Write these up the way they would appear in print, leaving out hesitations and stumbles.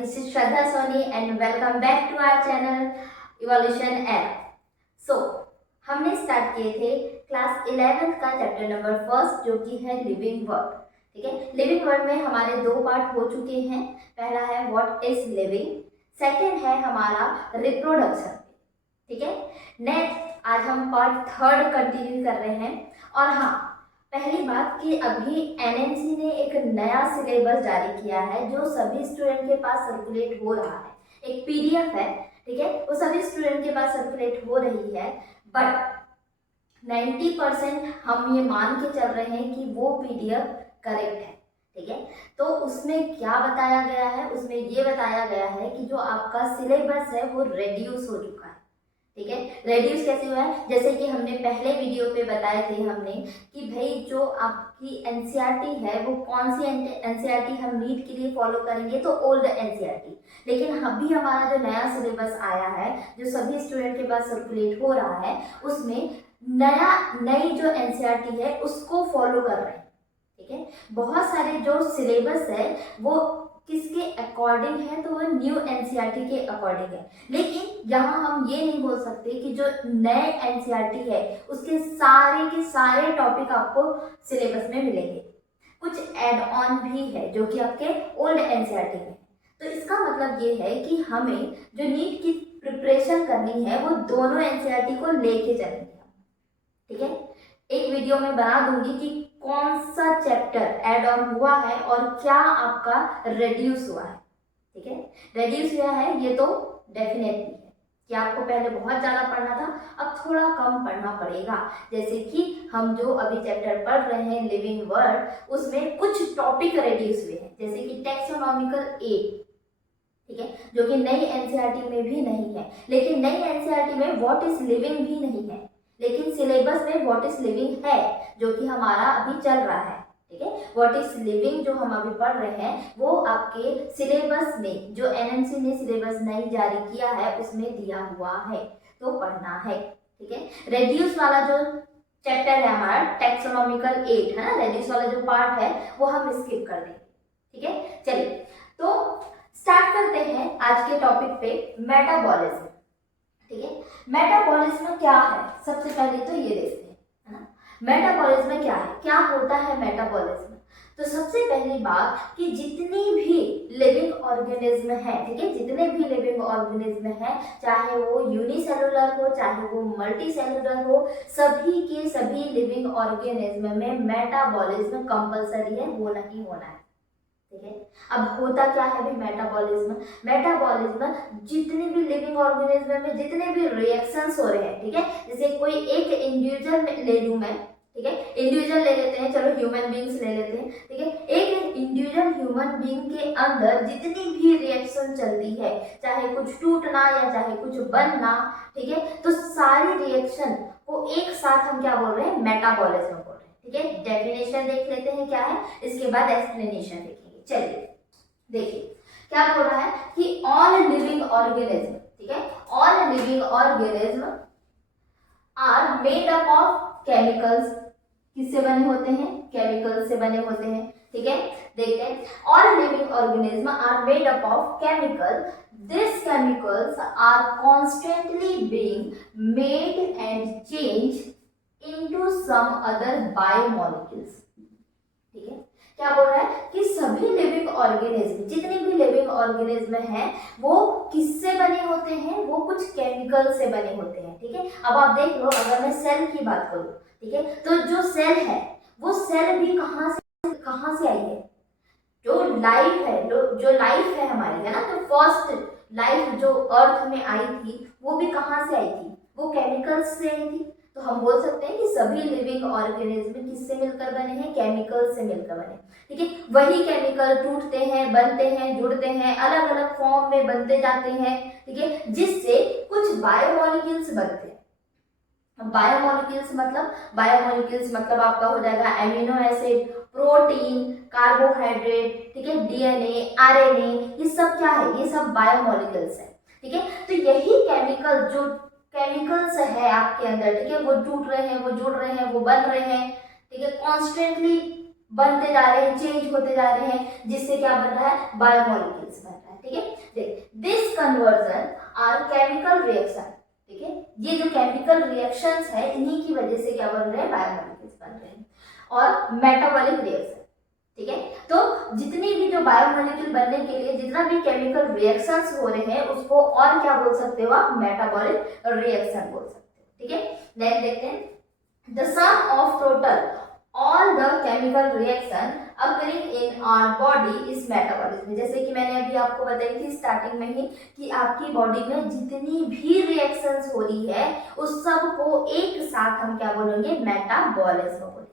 this is Shraddha Soni and welcome back to our channel Evolution Era. So, हमने start किए थे class 11th का chapter number first जो कि है लिविंग वर्ड. ठीक है, लिविंग वर्ड में हमारे दो पार्ट हो चुके हैं. पहला है व्हाट इज लिविंग, सेकेंड है हमारा रिप्रोडक्शन. ठीक है, नेक्स्ट आज हम पार्ट थर्ड कंटिन्यू कर रहे हैं. और हाँ, पहली बात कि अभी एनएमसी ने एक नया सिलेबस जारी किया है जो सभी स्टूडेंट के पास सर्कुलेट हो रहा है. एक पीडीएफ है, ठीक है, वो सभी स्टूडेंट के पास सर्कुलेट हो रही है. बट 90% हम ये मान के चल रहे हैं कि वो पीडीएफ करेक्ट है. ठीक है, तो उसमें क्या बताया गया है, उसमें ये बताया गया है कि जो आपका सिलेबस है वो रेड्यूस हो चुका है. ठीक है, रेड्यूस कैसे हुआ है, जैसे कि हमने पहले वीडियो पे बताए थे हमने कि भाई जो आपकी एनसीईआरटी है वो कौन सी एनसीईआरटी हम नीट के लिए फॉलो करेंगे, तो ओल्ड एनसीईआरटी. लेकिन अभी हमारा जो नया सिलेबस आया है जो सभी स्टूडेंट के पास सर्कुलेट हो रहा है उसमें नई जो एनसीईआरटी है उसको फॉलो कर रहे हैं. ठीक है, बहुत सारे जो सिलेबस है वो किसके अकॉर्डिंग है, तो वो न्यू एनसीईआरटी के अकॉर्डिंग है. लेकिन यहाँ हम ये नहीं बोल सकते कि जो नए एनसीईआरटी है उसके सारे के सारे टॉपिक आपको सिलेबस में मिलेंगे. कुछ एड ऑन भी है जो कि आपके ओल्ड एनसीईआरटी में. तो इसका मतलब ये है कि हमें जो नीट की प्रिपरेशन करनी है वो दोनों एनसीईआरटी को लेके चलेंगे. ठीक है, एक वीडियो में बना दूंगी कि कौन सा चैप्टर ऐड ऑन हुआ है और क्या आपका रेड्यूस हुआ है. ठीक है, रेड्यूस हुआ है ये तो डेफिनेटली है कि आपको पहले बहुत ज़्यादा पढ़ना था, अब थोड़ा कम पढ़ना पड़ेगा. जैसे कि हम जो अभी चैप्टर पढ़ रहे हैं लिविंग वर्ड, उसमें कुछ टॉपिक रेड्यूस हुए हैं, जैसे कि टैक्सोनॉमिकल एड. ठीक है, जो कि नई एनसीईआरटी में भी नहीं है. लेकिन नई एनसीईआरटी में व्हाट इज लिविंग भी नहीं है, लेकिन सिलेबस में व्हाट इज लिविंग है जो कि हमारा अभी चल रहा है. ठीक है, व्हाट इज लिविंग जो हम अभी पढ़ रहे हैं वो आपके सिलेबस में जो एनएमसी ने सिलेबस नई जारी किया है उसमें दिया हुआ है, तो पढ़ना है. ठीक है, रेड्यूस वाला जो चैप्टर है हमारा टैक्सोनॉमिकल एड है ना, रेड्यूस वाला जो पार्ट है वो हम स्किप कर देंगे. ठीक है, चलिए तो स्टार्ट करते हैं आज के टॉपिक पे, मेटाबॉलिज्म. ठीक है, मेटाबॉलिज्म क्या है, सबसे पहले तो ये देखते हैं, है ना. मेटाबॉलिज्म क्या है, क्या होता है मेटाबॉलिज्म. तो सबसे पहली बात कि जितनी भी लिविंग ऑर्गेनिज्म है, ठीक है, जितने भी लिविंग ऑर्गेनिज्म है, चाहे वो यूनिसेलुलर हो चाहे वो मल्टी सेलुलर हो, सभी के सभी लिविंग ऑर्गेनिज्म में मेटाबॉलिज्म कंपलसरी है, वो नहीं होना है. ठीक है, अब होता क्या है भी मेटाबॉलिज्म. मेटाबॉलिज्म जितने भी लिविंग ऑर्गेनिज्म में जितने भी रिएक्शंस हो रहे हैं, ठीक है, जैसे कोई एक इंडिविजुअल ले लूं मैं. ठीक है, इंडिविजुअल ले लेते हैं, चलो ह्यूमन बींग्स ले लेते हैं. ठीक है, एक इंडिविजुअल ह्यूमन बींग के अंदर जितनी भी रिएक्शन चलती है, चाहे कुछ टूटना या चाहे कुछ बनना, ठीक है, तो सारी रिएक्शन को एक साथ हम क्या बोल रहे हैं, मेटाबॉलिज्म बोल रहे हैं. ठीक है, डेफिनेशन देख लेते हैं क्या है, इसके बाद एक्सप्लेनेशन देखेंगे. चलिए देखिए क्या बोल रहा है कि ऑल लिविंग ऑर्गेनिज्म. ठीक है, all living organism are made up of chemicals. किससे बने होते हैं, केमिकल्स से बने होते हैं. ठीक है, देखते हैं, all living organism are made up of chemical. This chemicals are constantly being made and change into some other biomolecules. ठीक है, क्या बोल रहा है कि सभी लिविंग ऑर्गेनिज्म, जितने भी लिविंग ऑर्गेनिज्म हैं वो किससे बने होते हैं, वो कुछ केमिकल से बने होते हैं. ठीक है, अब आप देख लो, अगर मैं सेल की बात करूं, ठीक है, तो जो सेल है वो सेल भी कहाँ से आई है, जो लाइफ है, जो लाइफ है हमारी, है ना, तो फर्स्ट लाइफ जो अर्थ में आई थी वो भी कहाँ से आई थी, वो केमिकल्स से आई थी. तो हम बोल सकते हैं कि सभी लिविंग ऑर्गेनिज्म किससे मिलकर बने हैं, केमिकल से मिलकर बने. ठीक है, वही केमिकल टूटते हैं, बनते हैं, जुड़ते हैं, अलग अलग फॉर्म में बनते जाते हैं. ठीक है, जिससे कुछ बायोमोलिक्यूल्स बनते हैं. बायोमोलिक्यूल्स मतलब आपका हो जाएगा एमिनो एसिड, प्रोटीन, कार्बोहाइड्रेट, ठीक है, डीएनए, आरएनए, ये सब क्या है, ये सब बायोमोलिक्यूल्स है. ठीक है, तो यही केमिकल जो केमिकल्स है आपके अंदर, ठीक है, वो टूट रहे हैं, वो जुड़ रहे हैं, वो बन रहे हैं. ठीक है, कॉन्स्टेंटली बनते जा रहे हैं, चेंज होते जा रहे हैं, जिससे क्या बन रहा है, बायोमोलिक्यूल्स बन रहा है. ठीक है। This conversion are chemical reaction, ठीक है। ये जो केमिकल रिएक्शंस है इन्हीं की वजह से क्या बन रहे हैं, बायोमोलिक्यूल्स बन रहे हैं। और मेटाबॉलिक रिएक्शन, ठीक है। तो जितनी भी जो बायोमोलिक्यूल बनने के लिए जितना भी केमिकल रिएक्शंस हो रहे हैं उसको और क्या बोल सकते हो आप, मेटाबॉलिक रिएक्शन बोल सकते हो, ठीक है। नेक्स्ट देखते हैं, the sum of total all the chemical reaction occurring in our body is metabolism. जैसे कि मैंने अभी आपको बताई थी स्टार्टिंग में ही कि आपकी बॉडी में जितनी भी रिएक्शंस हो रही है उस सब को एक साथ हम क्या बोलेंगे, मेटाबॉलिज्म बोलेंगे।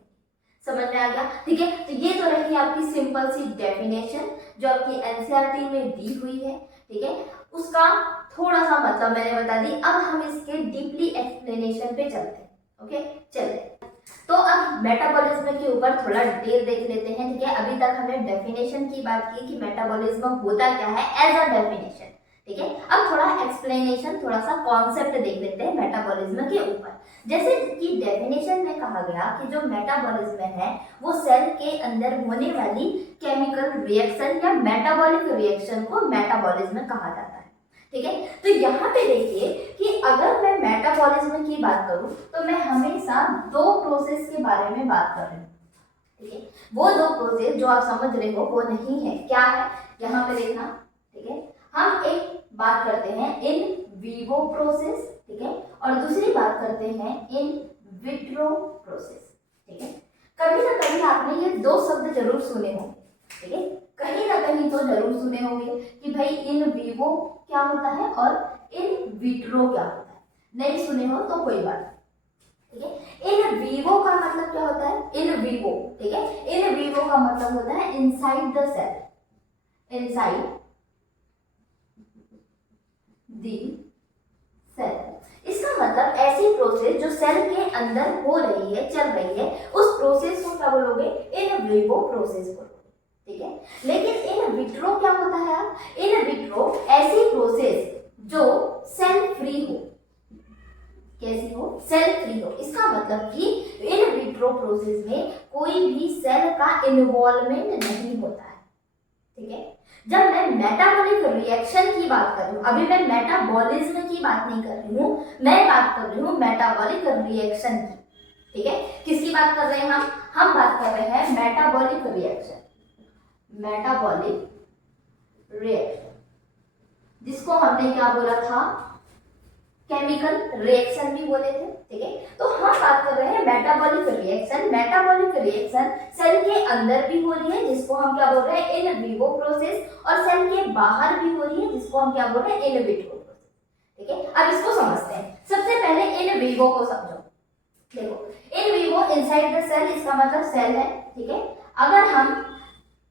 समझ में आ गया, ठीक है। तो ये तो रही आपकी सिंपल सी डेफिनेशन जो आपकी एनसीईआरटी में दी हुई है, ठीक है। उसका थोड़ा सा मतलब मैंने बता दी। अब हम इसके डीपली एक्सप्लेनेशन पे चलते हैं, ओके। चलिए, तो अब मेटाबॉलिज्म के ऊपर थोड़ा डिटेल देख लेते हैं, ठीक है। अभी तक हमने डेफिनेशन की बात की कि मेटाबॉलिज्म होता क्या है एज अ डेफिनेशन, ठीक है। अब थोड़ा एक्सप्लेनेशन, थोड़ा सा कॉन्सेप्ट देख लेते हैं मेटाबॉलिज्म के ऊपर। जैसे कि डेफिनेशन में कहा गया कि जो मेटाबॉलिज्म है वो सेल के अंदर होने वाली केमिकल रिएक्शन या मेटाबॉलिक रिएक्शन को मेटाबॉलिज्म कहा जाता है, ठीक है। तो यहाँ पे देखिए कि अगर मैं मेटाबॉलिज्म की बात करूं तो मैं हमेशा दो प्रोसेस के बारे में बात कर रही हूँ, ठीक है। वो दो प्रोसेस जो आप समझ रहे हो वो नहीं है, क्या है, यहाँ पे देखना, ठीक है। हम एक बात करते हैं इन विवो प्रोसेस, ठीक है, और दूसरी बात करते हैं इन विट्रो प्रोसेस, ठीक है। कभी ना कभी आपने ये दो शब्द जरूर सुने होंगे, ठीक है। कहीं ना कहीं तो जरूर सुने होंगे कि भाई इन विवो क्या होता है और इन विट्रो क्या होता है। नहीं सुने हो तो कोई बात नहीं, ठीक है। इन विवो का मतलब क्या होता है, इन विवो, ठीक है। इन विवो का मतलब होता है inside the cell, inside the cell. इसका मतलब ऐसी प्रोसेस जो सेल के अंदर हो रही है, चल रही है, उस प्रोसेस को क्या बोलोगे, इन विवो प्रोसेस बोलोगे, ठीक है। लेकिन इन विट्रो क्या होता है, इन विट्रो ऐसी प्रोसेस जो सेल फ्री हो, कैसी हो, सेल फ्री हो। इसका मतलब कि इन विट्रो प्रोसेस में कोई भी सेल का इन्वॉल्वमेंट नहीं होता है, ठीक है। जब मैं मेटाबॉलिक रिएक्शन की बात कर रही हूँ, अभी मैं मेटाबॉलिज्म की बात नहीं कर रही हूँ, मैं बात कर रही हूँ मेटाबॉलिक रिएक्शन की, ठीक है। किसकी बात कर रहे हैं हम बात कर रहे हैं मेटाबॉलिक रिएक्शन, मेटाबॉलिक रिएक्शन जिसको हमने क्या बोला था, केमिकल रिएक्शन भी बोले थे, ठीक है। तो हम बात कर रहे हैं metabolic reaction. Metabolic reaction cell के अंदर भी हो रही है जिसको हम क्या बोल रहे हैं, इन विवो प्रोसेस, और सेल के बाहर भी हो रही है जिसको हम क्या बोल रहे हैं, इन विट्रो प्रोसेस, ठीक है। अब इसको समझते हैं। सबसे पहले इन विवो को समझो। देखो, in vivo inside the cell, इसका मतलब सेल है, ठीक है। अगर हम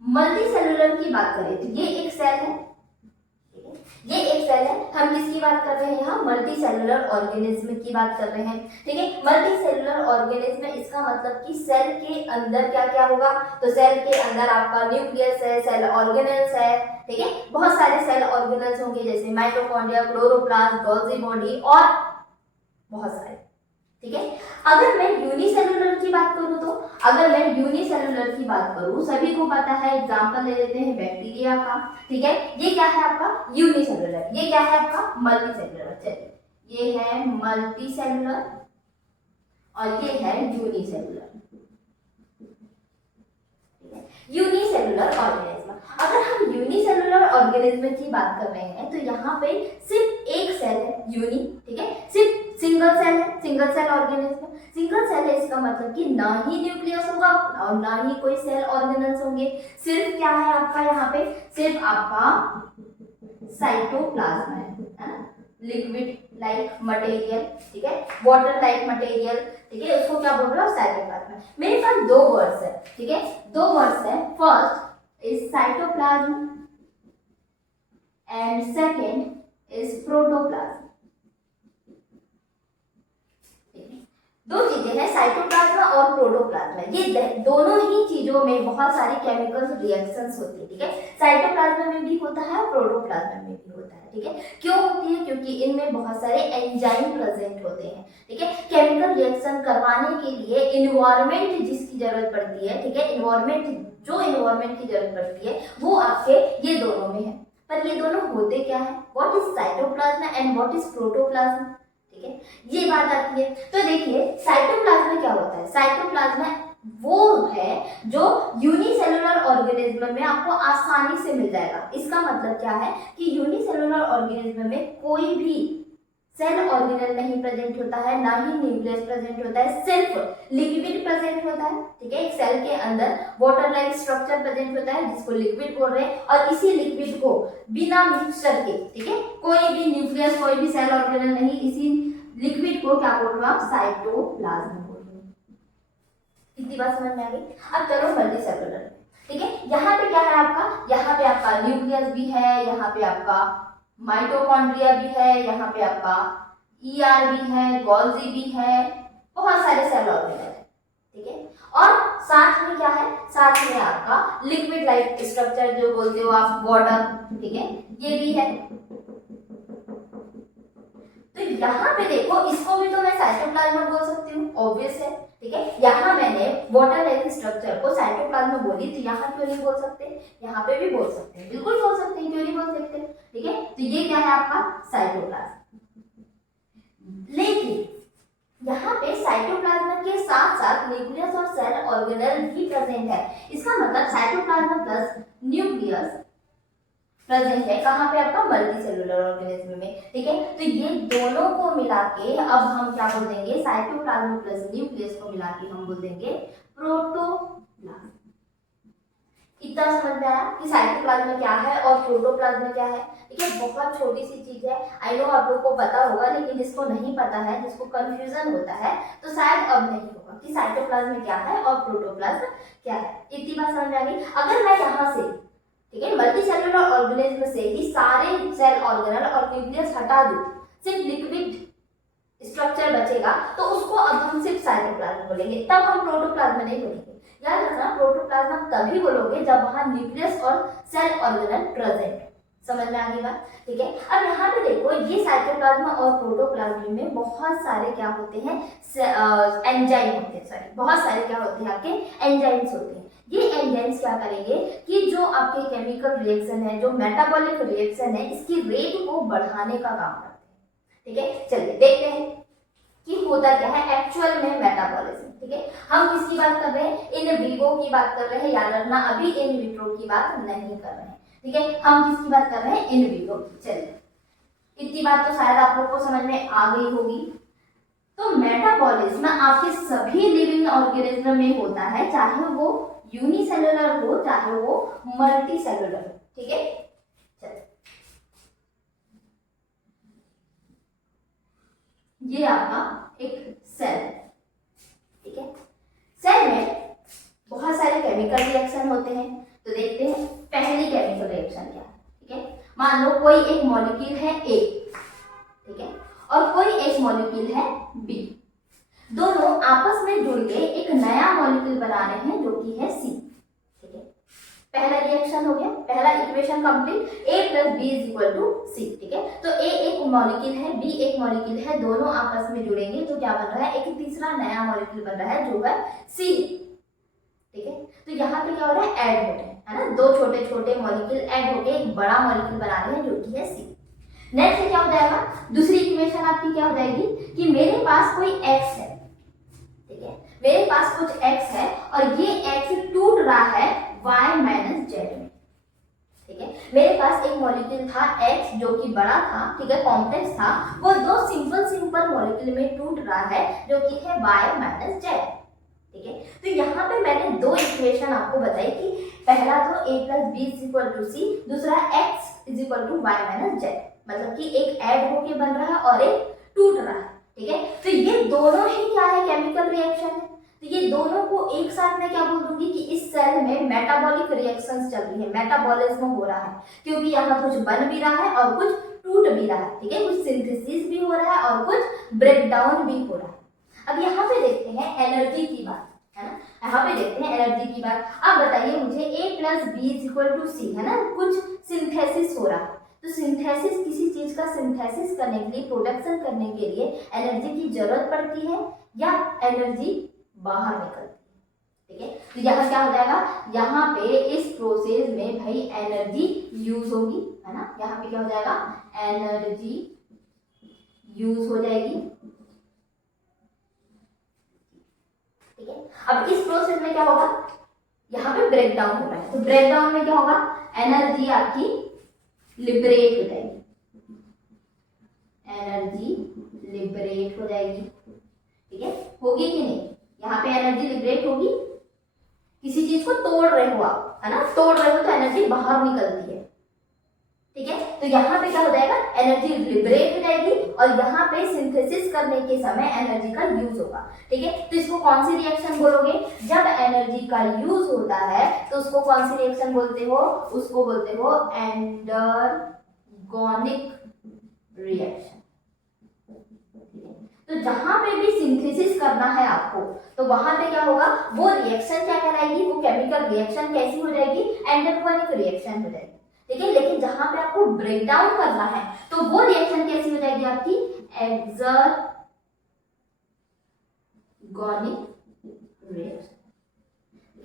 मल्टी सेलुलर की बात करें तो ये एक सेल है, ये एक सेल है। हम किसकी बात कर रहे हैं यहाँ, मल्टी सेलुलर ऑर्गेनिज्म की बात कर रहे हैं, ठीक है। मल्टी सेलुलर ऑर्गेनिज्म, इसका मतलब कि सेल के अंदर क्या क्या होगा, तो सेल के अंदर आपका न्यूक्लियस है, सेल ऑर्गेनेल्स है, ठीक है। बहुत सारे सेल ऑर्गेनेल्स होंगे जैसे माइटोकॉन्ड्रिया, क्लोरोप्लास्ट, गोल्गी बॉडी और बहुत सारे, ठीक है। अगर मैं यूनिसेलुलर की बात करूं तो, अगर मैं यूनिसेलुलर की बात करूं, सभी को पता है, एग्जांपल ले लेते हैं बैक्टीरिया का, ठीक है। ये क्या है आपका यूनिसेलुलर, ये क्या है आपका मल्टीसेलुलर। चलिए, ये है मल्टीसेलुलर और ये है यूनिसेलुलर, यूनिसेलुलर ऑर्गेनिज्म। अगर हम यूनिसेलुलर ऑर्गेनिज्म की बात कर रहे हैं तो यहाँ पे सिर्फ एक सेल है, यूनि, ठीक है, सिर्फ सिंगल सेल है, single cell organism. Single cell है इसका मतलब कि ना ही न्यूक्लियस होगा और ना ही कोई सेल ऑर्गेनल्स होंगे। सिर्फ क्या है आपका यहाँ पे, सिर्फ आपका साइटोप्लाज्म है ना, लिक्विड लाइक मटेरियल, ठीक है, वाटर लाइक मटेरियल, ठीक है। उसको क्या बोल रहे हो, साइटोप्लाज्म। मेरे पास दो वर्ड्स है, ठीक है, दो वर्ड्स है। First is cytoplasm and second is protoplasm. दो चीजें हैं, साइटोप्लाज्म और प्रोटोप्लाज्म। ये दोनों ही चीजों में बहुत सारी केमिकल रिएक्शंस होती है, ठीक है। साइटोप्लाज्म में भी होता है और प्रोटोप्लाज्म में भी होता है, ठीक है। क्यों होती है, क्योंकि इनमें बहुत सारे एंजाइम प्रेजेंट होते हैं, ठीक है। केमिकल रिएक्शन करवाने के लिए इन्वायरमेंट जिसकी जरूरत पड़ती है, ठीक है, इन्वायरमेंट, जो इन्वायरमेंट की जरूरत पड़ती है वो आपके ये दोनों में है। पर ये दोनों होते क्या है, what is cytoplasm and what is protoplasm, ठीक है, ये बात आती है। तो देखिए साइटोप्लाज्म क्या होता है, साइटोप्लाज्म वो है जो यूनिसेलुलर ऑर्गेनिज्म में आपको आसानी से मिल जाएगा। इसका मतलब क्या है कि यूनिसेलुलर ऑर्गेनिज्म में कोई भी सेल ऑर्गेनल नहीं प्रेजेंट होता है, ना ही न्यूक्लियस प्रेजेंट होता है, सिर्फ लिक्विड प्रेजेंट होता है, ठीक है। एक सेल के अंदर वाटर लाइक स्ट्रक्चर प्रेजेंट होता है जिसको लिक्विड बोल रहे हैं, और इसी लिक्विड को बिना मिक्सचर के, ठीक है, कोई भी न्यूक्लियस कोई भी सेल ऑर्गेनल नहीं, इसी लिक्विड को क्या बोल रहे हो आप, साइटोप्लाज्म बोल रहे हो। इतनी बात समझ में आ गई। अब चलो मल्टी सेलुलर, ठीक है। यहाँ पे क्या है आपका, यहाँ पे आपका न्यूक्लियस भी है, यहाँ पे आपका माइटोकॉन्ड्रिया भी है, यहाँ पे आपका ईआर भी है, गोल्जी भी है, बहुत सारे सेल ऑर्गेनल है, ठीक है। और साथ में क्या है, साथ में आपका लिक्विड लाइक स्ट्रक्चर जो बोलते हो आप, वाटर, ठीक है, ये भी है। तो यहाँ पे देखो, इसको भी तो मैं साइटोप्लाज्म बोल सकती हूँ, ऑब्वियस है, ठीक है। यहाँ मैंने वाटर लाइक स्ट्रक्चर को साइटोप्लाज्म बोली, तो यहाँ क्यों नहीं बोल सकते, यहाँ पे भी बोल सकते हैं, बिल्कुल बोल सकते हैं, क्यों नहीं बोल सकते, ठीक है। तो ये क्या है आपका साइटोप्लाज्म। लेकिन यहाँ पे साइटोप्लाज्म के साथ साथ न्यूक्लियस और सेल ऑर्गेनल भी प्रेजेंट है। इसका मतलब साइटोप्लाज्म प्लस न्यूक्लियस प्रेजेंट है कहाँ पे आपका, मल्टी सेलुलर ऑर्गेनिज्म में, ठीक है। तो ये दोनों को मिला के अब हम क्या बोल देंगे, साइटोप्लाज्म प्लस न्यूक्लियस को मिला के हम बोल देंगे प्रोटोप्लाज्म। इतना समझ में आया कि साइटोप्लाज्म क्या है और प्रोटोप्लाज्म क्या है, ठीक है। बहुत छोटी सी चीज है, आई नो आप लोग को पता होगा, लेकिन जिसको नहीं पता है, जिसको कंफ्यूजन होता है, तो शायद अब नहीं होगा कि साइटोप्लाज्म क्या है और प्रोटोप्लाज्म क्या है। इतनी बात समझ में आ गई। अगर मैं यहाँ से, ठीक है, मल्टी सेलुलर ऑर्गेनिज्म से ही सारे सेल ऑर्गेनल और न्यूक्लियस हटा दूं, सिर्फ लिक्विड स्ट्रक्चर बचेगा, तो उसको अब हम सिर्फ साइटोप्लाज्म बोलेंगे, तब हम प्रोटोप्लाज्म नहीं बोलेंगे। याद रखना, प्रोटोप्लाज्म तभी बोलोगे जब वहां न्यूक्लियस और सेल ऑर्गेनल प्रेजेंट। समझ में आ गई बात, ठीक है। अब यहाँ पे देखो, ये साइटोप्लाज्म और प्रोटोप्लाज्म में बहुत सारे क्या होते हैं, एंजाइम होते हैं, सॉरी, बहुत सारे क्या होते हैं आपके एंजाइम्स होते हैं। ये एंजाइम्स क्या करेंगे कि जो आपके केमिकल रिएक्शन है, जो मेटाबॉलिक रिएक्शन है, इसकी रेट को बढ़ाने का काम करते हैं, ठीक है। चलिए देखते हैं कि होता क्या है एक्चुअल में मेटाबॉलिज्म, ठीक है। हम किसकी बात कर रहे हैं, इन विवो की बात कर रहे हैं, याद रखना, अभी इन विट्रो की बात नहीं कर रहे हैं, ठीक है। हम किसकी बात कर रहे हैं, इन विवो की। चलिए, इतनी बात तो शायद आप लोग को समझ में आ गई होगी। तो मेटाबॉलिज्म आपके सभी लिविंग ऑर्गेनिज्म में होता है, चाहे वो यूनिसेलुलर हो चाहे वो मल्टी सेलुलर हो, ठीक है। चलिए, ये आपका एक सेल, ठीक है। सेल में बहुत सारे केमिकल रिएक्शन होते हैं, तो देखते हैं पहली केमिकल रिएक्शन क्या है, ठीक है। मान लो कोई एक मॉलिक्यूल है ए, ठीक है, और कोई एक मॉलिक्यूल है बी, दोनों आपस में जुड़ के एक नया मॉलिक्यूल बना रहे हैं जो कि है सी, ठीक है। पहला रिएक्शन हो गया, पहला equation complete, A plus B is equal to C, ठीक है। तो A एक मॉलिक्यूल है, B एक मॉलिक्यूल है, दोनों आपस में जुड़ेंगे तो क्या बन रहा है, एक तीसरा नया मॉलिक्यूल बन रहा है जो है सी, ठीक है। तो यहाँ पे क्या हो रहा है, ऐड हो रहे हैं, है ना, दो छोटे छोटे मॉलिक्यूल ऐड होके एक बड़ा मॉलिक्यूल बना रहे हैं जो कि है सी। नेक्स्ट क्या हो जाएगा, दूसरी इक्वेशन आपकी क्या हो जाएगी कि मेरे पास कोई x है, ठीक है, मेरे पास कुछ x है और ये x टूट रहा है y माइनस जेड में, ठीक है। मेरे पास एक मॉलिक्यूल था x जो कि बड़ा था, ठीक है, कॉम्प्लेक्स था, वो दो सिंपल मॉलिक्यूल में टूट रहा है जो कि है y माइनस जेड, ठीक है। तो यहाँ पे मैंने दो इक्वेशन आपको बताई कि पहला तो a plus B is equal to C, दूसरा x is equal to y minus Z, मतलब कि एक ऐड होके बन रहा है और एक टूट रहा है, ठीक है। तो ये दोनों ही क्या है, केमिकल रिएक्शन है। तो ये दोनों को एक साथ में क्या बोल दूंगी कि इस सेल में मेटाबॉलिक रिएक्शंस चल रही है, मेटाबॉलिज्म हो रहा है, क्योंकि यहाँ कुछ बन भी रहा है और कुछ टूट भी रहा है, ठीक है, कुछ सिंथेसिस भी हो रहा है और कुछ ब्रेक डाउन भी हो रहा है। अब यहाँ पे देखते हैं एनर्जी की बात, है ना, यहाँ पे देखते हैं एनर्जी की बात। अब बताइए मुझे A plus B is equal to C, है ना, कुछ सिंथेसिस हो रहा है, तो सिंथेसिस, किसी चीज का सिंथेसिस करने के लिए, प्रोडक्शन करने के लिए एनर्जी की जरूरत पड़ती है या एनर्जी बाहर निकलती है, ठीक है। तो यहाँ क्या हो जाएगा, यहाँ पे इस प्रोसेस में भाई एनर्जी यूज होगी, है ना, यहाँ पे क्या हो जाएगा, एनर्जी यूज हो जाएगी। ठीक है। अब इस प्रोसेस में क्या होगा, यहाँ पे ब्रेक डाउन हो रहा है, तो ब्रेक डाउन में क्या होगा, एनर्जी आपकी लिबरेट हो जाएगी, एनर्जी लिबरेट हो जाएगी। ठीक है, होगी कि नहीं, यहाँ पे एनर्जी लिबरेट होगी। किसी चीज को तोड़ रहे हो आप, है ना, तोड़ रहे हो तो एनर्जी बाहर निकलती है। ठीक है, तो यहाँ पे क्या हो जाएगा, एनर्जी लिबरेट हो जाएगी और यहाँ पे सिंथेसिस करने के समय एनर्जी का यूज होगा। ठीक है, तो इसको कौन सी रिएक्शन बोलोगे, जब एनर्जी का यूज होता है तो उसको कौन सी रिएक्शन बोलते हो, उसको बोलते हो एंडरगोनिक रिएक्शन। तो जहां पे भी सिंथेसिस करना है आपको, तो वहां पे क्या होगा, वो रिएक्शन क्या कहलाएगी, वो केमिकल रिएक्शन कैसी हो जाएगी, एंडरगोनिक रिएक्शन हो जाएगी। ठीक है, लेकिन जहां पे आपको ब्रेक डाउन करना है तो वो रिएक्शन कैसी हो जाएगी आपकी, एक्सरगोनिक रिएक्शन।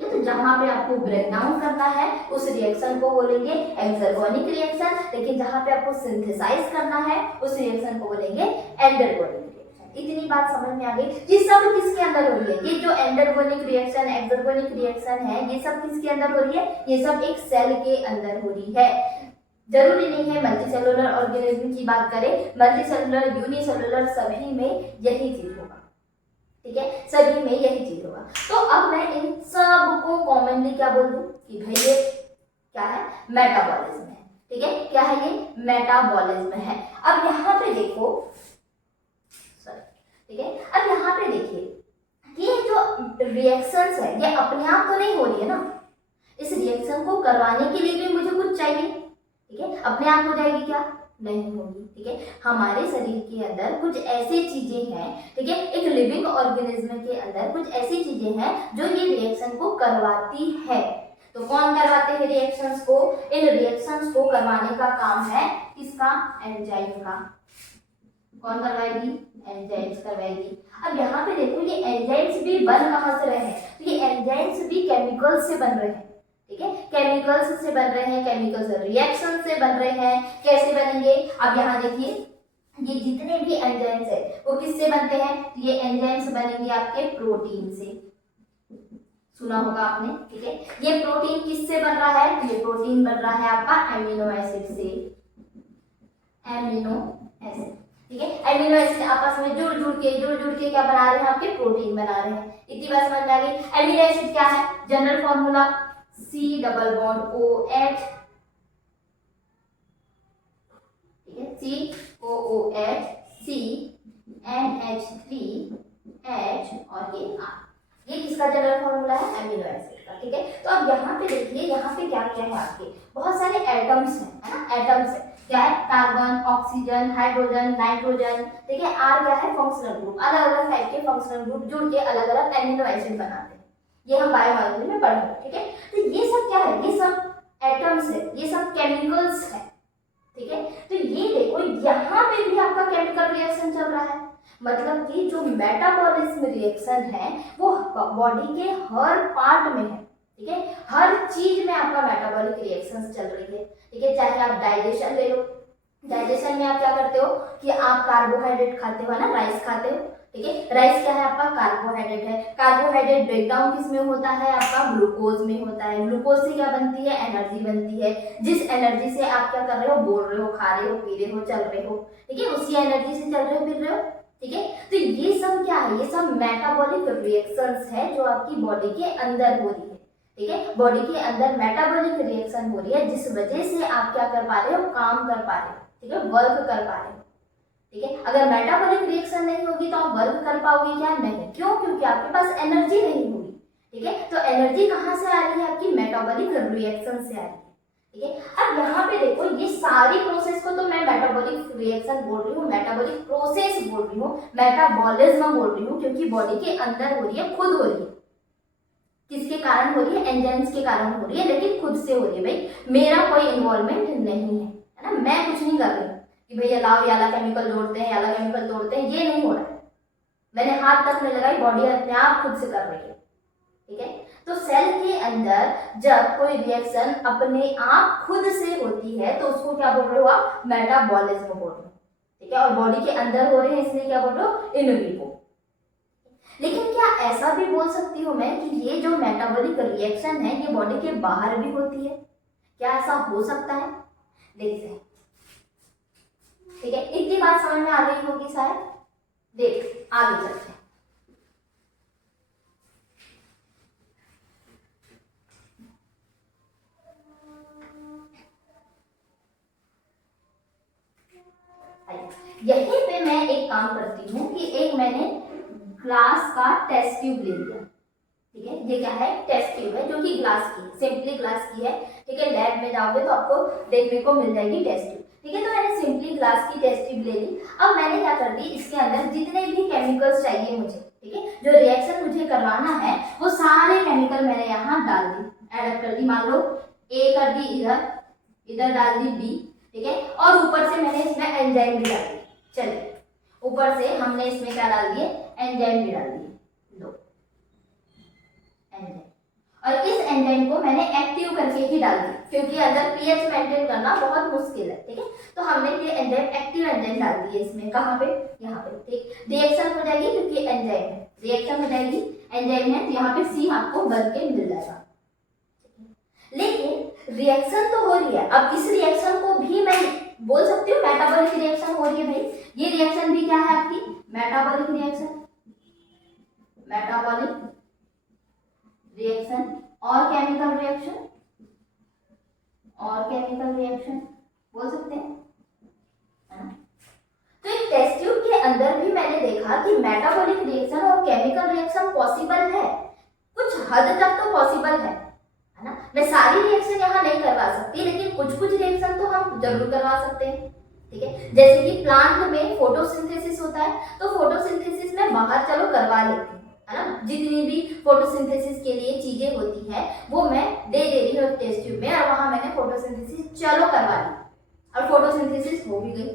तो जहां पे आपको ब्रेक डाउन करना है उस रिएक्शन को बोलेंगे एक्सरगोनिक रिएक्शन, लेकिन जहां पे आपको सिंथेसाइज करना है उस रिएक्शन को बोलेंगे एंडरगोनिक रिएक्शन। इतनी बात समझ में आ गई। ये सब किसके अंदर हो रही है, ये जो एंडरगोनिक रिएक्शन, एक्सरगोनिक रिएक्शन है, ये सब किसके अंदर हो रही है, ये सब एक सेल के अंदर हो रही है। जरूरी नहीं है मल्टीसेलुलर ऑर्गेनिज्म की बात करें, मल्टीसेलुलर, यूनिसेलुलर, सभी में यही चीज होगा। ठीक है, सभी में यही चीज होगा। तो अब मैं इन सब को कॉमनली क्या बोल दूं कि भाई ये क्या है, मेटाबॉलिज्म है। ठीक है, क्या है ये, मेटाबॉलिज्म है। अब यहाँ पे देखो, ठीक है, अब यहाँ पे देखिए कि ये जो रिएक्शंस है ये अपने आप तो नहीं हो रही है ना, इस रिएक्शन को करवाने के लिए भी मुझे कुछ चाहिए। ठीक है, अपने आप हो जाएगी क्या, नहीं होगी। ठीक है, हमारे शरीर के अंदर कुछ ऐसी चीजें हैं, ठीक है, एक लिविंग ऑर्गेनिज्म के अंदर कुछ ऐसी चीजें हैं जो ये रिएक्शन को करवाती है। तो कौन करवाते हैं रिएक्शंस को, इन रिएक्शंस को करवाने का काम है किसका, एंजाइम का। कौन करवाएगी, एंजाइम्स करवाएगी। अब यहाँ पे देखो ये एंजाइम्स भी बन कहाँ से रहे हैं, तो ये एंजाइम्स भी केमिकल्स से बन रहे हैं। ठीक है, केमिकल्स से बन रहे हैं, केमिकल्स रिएक्शन से बन रहे हैं। कैसे बनेंगे, अब यहाँ देखिए ये जितने भी एंजाइम्स है वो किससे बनते हैं, तो ये एंजाइम्स बनेंगे आपके प्रोटीन से, सुना होगा आपने। ठीक है, ये प्रोटीन किससे बन रहा है, तो ये प्रोटीन बन रहा है आपका एमिनो एसिड से, एमिनो एसिड। ठीक है, एमिनो एसिड आपस में जुड़ जुड़ के क्या बना रहे हैं, आपके प्रोटीन बना रहे हैं। इतनी बात समझ में आ गई। एमिनो एसिड क्या है, general formula C double bond OH, ठीक है, COOH, CNH3H और ये R, ये किसका जनरल फॉर्मूला है, एमिनो एसिड का। ठीक है, तो अब यहाँ पे देखिए, यहाँ पे क्या क्या है आपके, बहुत सारे एटम्स हैं, है ना, एटम्स है, क्या है, कार्बन, ऑक्सीजन, हाइड्रोजन, नाइट्रोजन। ठीक है, आर क्या है, फंक्शनल ग्रुप, अलग अलग टाइप के फंक्शनल ग्रुप जुड़ के अलग अलग एमिनो एसिड बनाते हैं। ये हम बायोमॉलिक्यूल में पढ़ेंगे। ठीक है, तो ये सब क्या है, ये सब एटम्स है, ये सब केमिकल्स है। ठीक है, तो ये देखो यहाँ पे भी आपका केमिकल रिएक्शन चल रहा है, मतलब कि जो मेटाबॉलिज्म रिएक्शन है वो बॉडी के हर पार्ट में है। ठीक है, हर चीज में आपका मेटाबॉलिक रिएक्शंस चल रही है। ठीक है, चाहे आप डाइजेशन ले लो, डाइजेशन में आप क्या करते हो कि आप कार्बोहाइड्रेट खाते हो ना, राइस खाते हो। ठीक है, राइस क्या है आपका, कार्बोहाइड्रेट है। कार्बोहाइड्रेट ब्रेकडाउन किस में होता है, आपका ग्लूकोज में होता है। ग्लूकोज से क्या बनती है, एनर्जी बनती है, जिस एनर्जी से आप क्या कर रहे हो, बोल रहे हो, खा रहे हो, पी रहे हो, चल रहे हो। ठीक है, उसी एनर्जी से चल रहे हो, फिर रहे हो। ठीक है, तो ये सब क्या है, ये सब मेटाबॉलिक रिएक्शंस है जो आपकी बॉडी के अंदर हो रही है। ठीक है, बॉडी के अंदर मेटाबॉलिक रिएक्शन हो रही है जिस वजह से आप क्या कर पा रहे हो, काम कर पा रहे हो। ठीक है, वर्क कर पा रहे हो। ठीक है, अगर मेटाबॉलिक रिएक्शन नहीं होगी तो आप वर्क कर पाओगे क्या, नहीं। क्यों, क्योंकि आपके पास एनर्जी नहीं होगी। ठीक है, तो एनर्जी कहाँ से आ रही है, आपकी मेटाबॉलिक रिएक्शन से आ रही है। ठीक है, अब यहाँ पे देखो ये सारी प्रोसेस को तो मैं मेटाबॉलिक रिएक्शन बोल रही हूँ, मेटाबॉलिक प्रोसेस बोल रही हूँ, मेटाबॉलिज्म बोल रही हूँ, क्योंकि बॉडी के अंदर हो रही है, खुद हो रही है। किसके कारण हो रही है, एंजाइम्स के कारण हो रही है, लेकिन खुद से हो रही है। भाई मेरा कोई इन्वॉल्वमेंट नहीं है, है ना, मैं कुछ नहीं कर रही हूँ कि भैया लाओ याला केमिकल जोड़ते हैं, याला केमिकल तोड़ते हैं, ये नहीं हो रहा है। मैंने हाथ तक नहीं लगाई, बॉडी अपने आप खुद से कर रही है। ठीक है, तो सेल के अंदर जब कोई रिएक्शन अपने आप खुद से होती है तो उसको क्या बोल रहे हो आप? मेटाबॉलिज्म बोल रहे हो, ठीक है। और बॉडी के अंदर हो रहे हैं इसलिए क्या बोल रहे हो? In vivo. लेकिन क्या ऐसा भी बोल सकती हूँ मैं कि ये जो मेटाबॉलिक रिएक्शन है ये बॉडी के बाहर भी होती है? क्या ऐसा हो सकता है? देखते हैं, ठीक है। इतनी बात समझ में आ गई होगी शायद। देख आगे चलते हैं। यहीं पे मैं एक काम करती हूँ कि एक मैंने ग्लास का टेस्ट ट्यूब ले लिया, ठीक है। ये क्या है? टेस्ट ट्यूब है जो कि ग्लास की, सिंपली ग्लास की है, ठीक है। लैब में जाओगे तो आपको देखने को मिल जाएगी टेस्ट ट्यूब, ठीक है। तो मैंने सिंपली ग्लास की टेस्ट ट्यूब ले ली। अब मैंने क्या कर दी, इसके अंदर जितने भी केमिकल्स चाहिए मुझे, ठीक है, जो रिएक्शन मुझे करवाना है वो सारे केमिकल मैंने यहाँ डाल दी, एड कर दी। मान लो ए कर दी इधर, इधर डाल दी बी, ठीक है। और ऊपर से मैंने इसमें एंजाइम भी डाल दी। चलिए ऊपर से हमने इसमें क्या डाल दिए? एंजाइम भी डाल दिए, लो एंजाइम। और इस एंजाइम को मैंने एक्टिव करके ही डाल दी क्योंकि अंदर पीएच मेंटेन करना बहुत मुश्किल है, ठीक है। तो हमने ये एंजाइम, एक्टिव एंजाइम डाल दी है इसमें। कहाँ पे? यहाँ पे, ठीक। रिएक्शन हो जाएगी क्योंकि एंजाइम है, रिएक्शन हो जाएगी, एंजाइम है, तो यहाँ पे सी आपको बन के मिल जाएगा। लेकिन रिएक्शन तो हो रही है। अब इस रिएक्शन को भी मैं बोल सकती हूँ मेटाबॉलिक रिएक्शन हो रही है भाई। ये रिएक्शन भी क्या है आपकी? मेटाबॉलिक रिएक्शन, मेटाबॉलिक रिएक्शन और केमिकल रिएक्शन, और केमिकल रिएक्शन बोल सकते हैं, है ना। तो एक टेस्ट ट्यूब के अंदर भी मैंने देखा कि मेटाबॉलिक रिएक्शन और केमिकल रिएक्शन पॉसिबल है, कुछ हद तक तो पॉसिबल है ना। मैं सारी रिएक्शन यहाँ नहीं करवा सकती लेकिन कुछ कुछ रिएक्शन तो हम जरूर करवा सकते हैं, ठीक है। जैसे कि प्लांट में फोटोसिंथेसिस होता है तो फोटोसिंथेसिस में बाहर चलो करवा लेते हैं, है ना। जितनी भी फोटोसिंथेसिस के लिए चीजें होती है वो मैं दे रही हूँ टेस्ट ट्यूब में, और वहां मैंने फोटोसिंथेसिस चलो करवा ली और फोटोसिंथेसिस हो भी गई।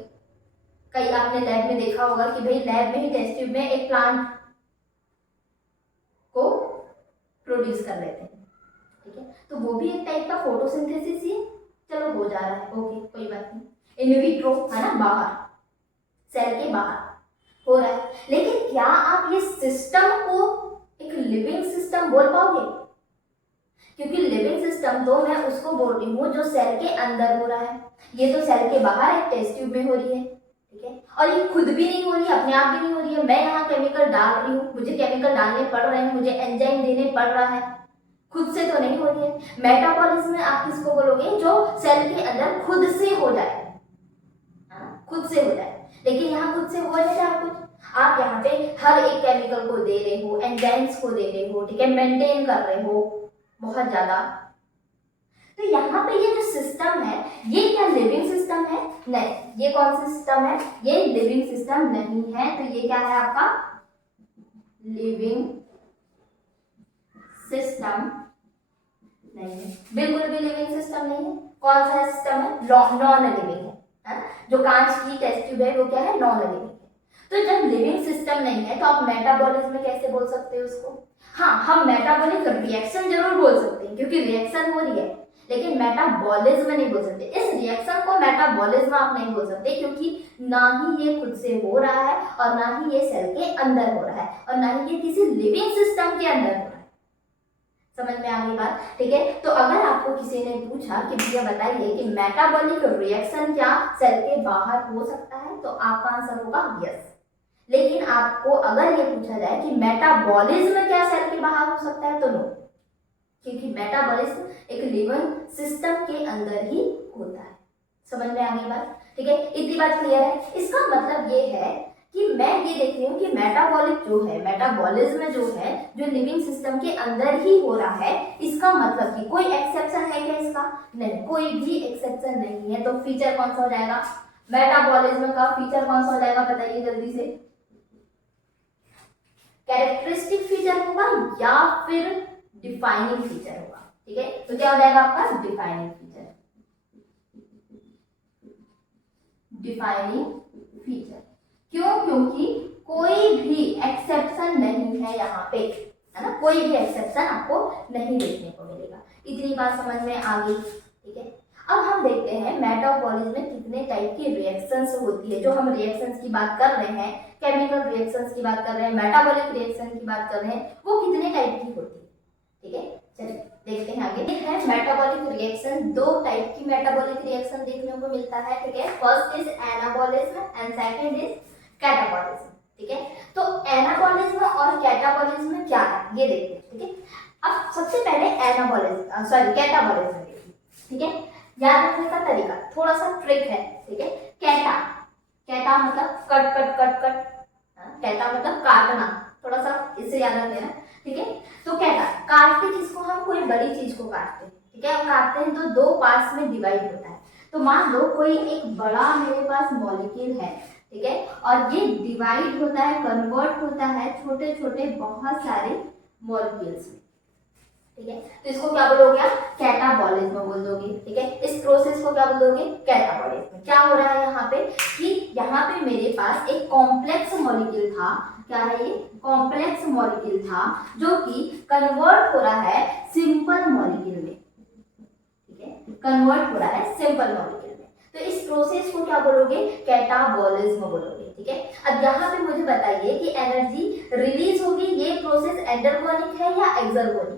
कई आपने लैब में देखा होगा कि भाई लैब में ही टेस्ट ट्यूब में एक प्लांट को प्रोड्यूस कर लेते हैं, ठीक है। तो वो भी एक टाइप का फोटोसिंथेसिस ही, चलो हो जा रहा है, ओके कोई बात नहीं। इन विट्रो, है ना, बाहर, सेल के बाहर हो रहा है। लेकिन क्या आप ये सिस्टम को एक लिविंग सिस्टम बोल पाओगे? क्योंकि लिविंग सिस्टम तो मैं उसको बोल रही हूँ जो सेल के अंदर हो रहा है, ये तो सेल के बाहर एक टेस्ट ट्यूब में हो रही है, ठीक है। और ये खुद भी नहीं हो रही है, अपने आप भी नहीं हो रही है। मैं यहाँ केमिकल डाल रही हूँ, मुझे केमिकल डालने पड़ रहे हैं, मुझे एंजाइम देने पड़ रहा है, खुद से तो नहीं हो रही है। मेटाबॉलिज्म में आप किसको बोलोगे? जो सेल के अंदर खुद से हो जाए, खुद से हो जाए। लेकिन यहाँ खुद से हो नहीं रहा कुछ। आप यहाँ पे हर एक केमिकल को दे रहे हो, एंजाइम्स को दे रहे हो, ठीक है, मेंटेन कर रहे हो बहुत ज्यादा। तो यहाँ पे ये जो सिस्टम है ये क्या लिविंग सिस्टम है? नहीं। ये कौन सा सिस्टम है? ये लिविंग सिस्टम नहीं है। तो ये क्या है आपका? लिविंग सिस्टम नहीं है, बिल्कुल भी लिविंग सिस्टम नहीं है। कौन सा सिस्टम है? नॉन लिविंग है। जो कांच की टेस्ट ट्यूब है वो क्या है? नॉन लिविंग है। तो जब लिविंग सिस्टम नहीं है तो आप मेटाबॉलिज्म कैसे बोल सकते हो उसको? हाँ, हम मेटाबॉलिक रिएक्शन जरूर बोल सकते हैं क्योंकि रिएक्शन हो रही है, लेकिन मेटाबॉलिज्म नहीं बोल सकते। इस रिएक्शन को मेटाबॉलिज्म आप नहीं बोल सकते क्योंकि ना ही ये खुद से हो रहा है और ना ही ये सेल के अंदर हो रहा है और ना ही ये किसी लिविंग सिस्टम के अंदर हो रहा है। समझ में आ गई बात? ठीक है। तो अगर आपको किसी ने पूछा कि भैया बताइए कि मेटाबॉलिक रिएक्शन क्या सेल के बाहर हो सकता है, तो आपका आंसर होगा यस। लेकिन आपको अगर ये पूछा जाए कि मेटाबॉलिज्म क्या सेल के बाहर हो सकता है, तो नो, क्योंकि मेटाबॉलिज्म एक लिविंग सिस्टम के अंदर ही होता है। समझ में आ गई बात? ठीक है, इतनी बात क्लियर है। इसका मतलब ये है कि मैं ये देख रही हूँ कि मेटाबॉलिक जो है, मेटाबॉलिज्म जो है, जो लिविंग सिस्टम के अंदर ही हो रहा है, इसका मतलब कि कोई एक्सेप्शन है क्या इसका? नहीं, कोई भी एक्सेप्शन नहीं है। तो फीचर कौन सा हो जाएगा? मेटाबॉलिज्म का फीचर कौन सा हो जाएगा? बताइए जल्दी से। कैरेक्टरिस्टिक फीचर होगा या फिर डिफाइनिंग फीचर होगा? ठीक है, तो क्या हो जाएगा आपका? Defining feature. डिफाइनिंग फीचर क्यों? क्योंकि कोई भी एक्सेप्शन नहीं है यहाँ पे, है ना, कोई भी एक्सेप्शन आपको नहीं देखने को मिलेगा। इतनी बात समझ में आ गई, ठीक है। अब हम देखते हैं मेटाबॉलिज्म में कितने टाइप की रिएक्शंस होती है। जो हम रिएक्शंस की बात कर रहे हैं, केमिकल रिएक्शंस की बात कर रहे हैं, मेटाबॉलिक रिएक्शन की बात कर रहे हैं, वो कितने टाइप की होती है, ठीक है। चलिए देखते हैं आगे। है मेटाबॉलिक रिएक्शन, दो टाइप की मेटाबॉलिक रिएक्शन देखने को मिलता है, ठीक है। First is anabolism and second is catabolism, ठीक है। तो एनाबॉलिज्म और कैटाबॉलिज्म क्या है ये देखते हैं, ठीक है। अब सबसे पहले कैटाबॉलिज्म देखिए, ठीक है। याद रखने का तरीका थोड़ा सा ट्रिक है, ठीक है। कैटा मतलब कट कट कट कट, कैटा मतलब काटना, थोड़ा सा इससे याद रख लेना, ठीक है। तो कैटा काटते जिसको हम कोई बड़ी चीज को काटते हैं, ठीक है। हम काटते हैं तो दो पार्ट्स में डिवाइड होता है। तो मान लो कोई एक बड़ा मेरे पास मॉलिक्यूल है, ठीक है, और ये डिवाइड होता है, कन्वर्ट होता है छोटे छोटे बहुत सारे मॉलिक्यूल्स में, ठीक है। तो इसको क्या बोलोगे आप, कैटाबॉलिज्म बोल दोगे, ठीक है। इस प्रोसेस को क्या बोल दोगे, कैटाबॉलिज्म। क्या हो रहा है यहाँ पे कि यहाँ पे मेरे पास एक कॉम्प्लेक्स मॉलिक्यूल था, क्या है ये, कॉम्प्लेक्स मॉलिक्यूल था, जो कि कन्वर्ट हो रहा है सिंपल मॉलिक्यूल में, ठीक है, कन्वर्ट हो रहा है सिंपल मॉलिक्यूल में। तो इस प्रोसेस को क्या बोलोगे, कैटाबॉलिज्म बोलोगे, ठीक है। अब यहाँ पे मुझे बताइए कि एनर्जी रिलीज होगी, ये प्रोसेस एंडरगोनिक है या एक्सर्गोनिक है,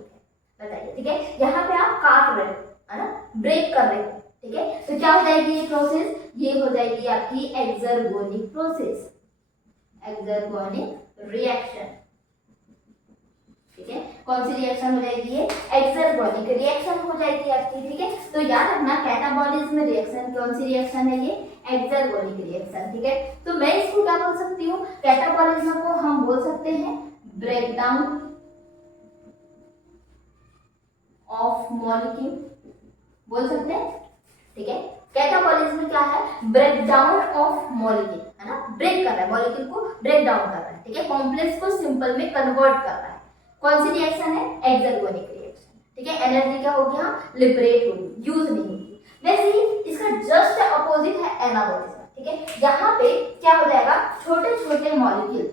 बताइए, ठीक है। यहाँ पे आप काट रहे हो, है ना, ब्रेक कर रहे हो, ठीक है। तो क्या हो जाएगी ये प्रोसेस, ये हो जाएगी आपकी एक्सर्गोनिक प्रोसेस, एक्सर्गोनिक रिएक्शन, ठीक है। कौन सी रिएक्शन हो जाएगी ये, एक्सर्गोनिक रिएक्शन हो जाएगी आपकी, ठीक है। तो याद रखना कैटाबॉलिज्म रिएक्शन कौन सी रिएक्शन है, ये एक्सर्गोनिक रिएक्शन, ठीक है। तो मैं इसको क्या बोल सकती हूँ, कैटाबॉलिज्म को हम बोल सकते हैं ब्रेकडाउन ऑफ मॉलिक्यूल, बोल सकते हैं, ठीक है। कैटाबॉलिज्म क्या है, ब्रेकडाउन ऑफ मॉलिक्यूल, है ना, ब्रेक कर रहा है, मॉलिक्यूल को ब्रेक डाउन कर रहा है, ठीक है, कॉम्प्लेक्स को सिंपल में कन्वर्ट कर रहा है। कौन सी रिएक्शन है, एक्सर्गोनिक रिएक्शन, ठीक है। एनर्जी क्या होगी, लिबरेट होगी, यूज नहीं होगी। वैसे ही इसका जस्ट अपोजिट है एनाबॉलिज्म, ठीक है। यहाँ पे क्या हो जाएगा, छोटे छोटे मॉलिक्यूल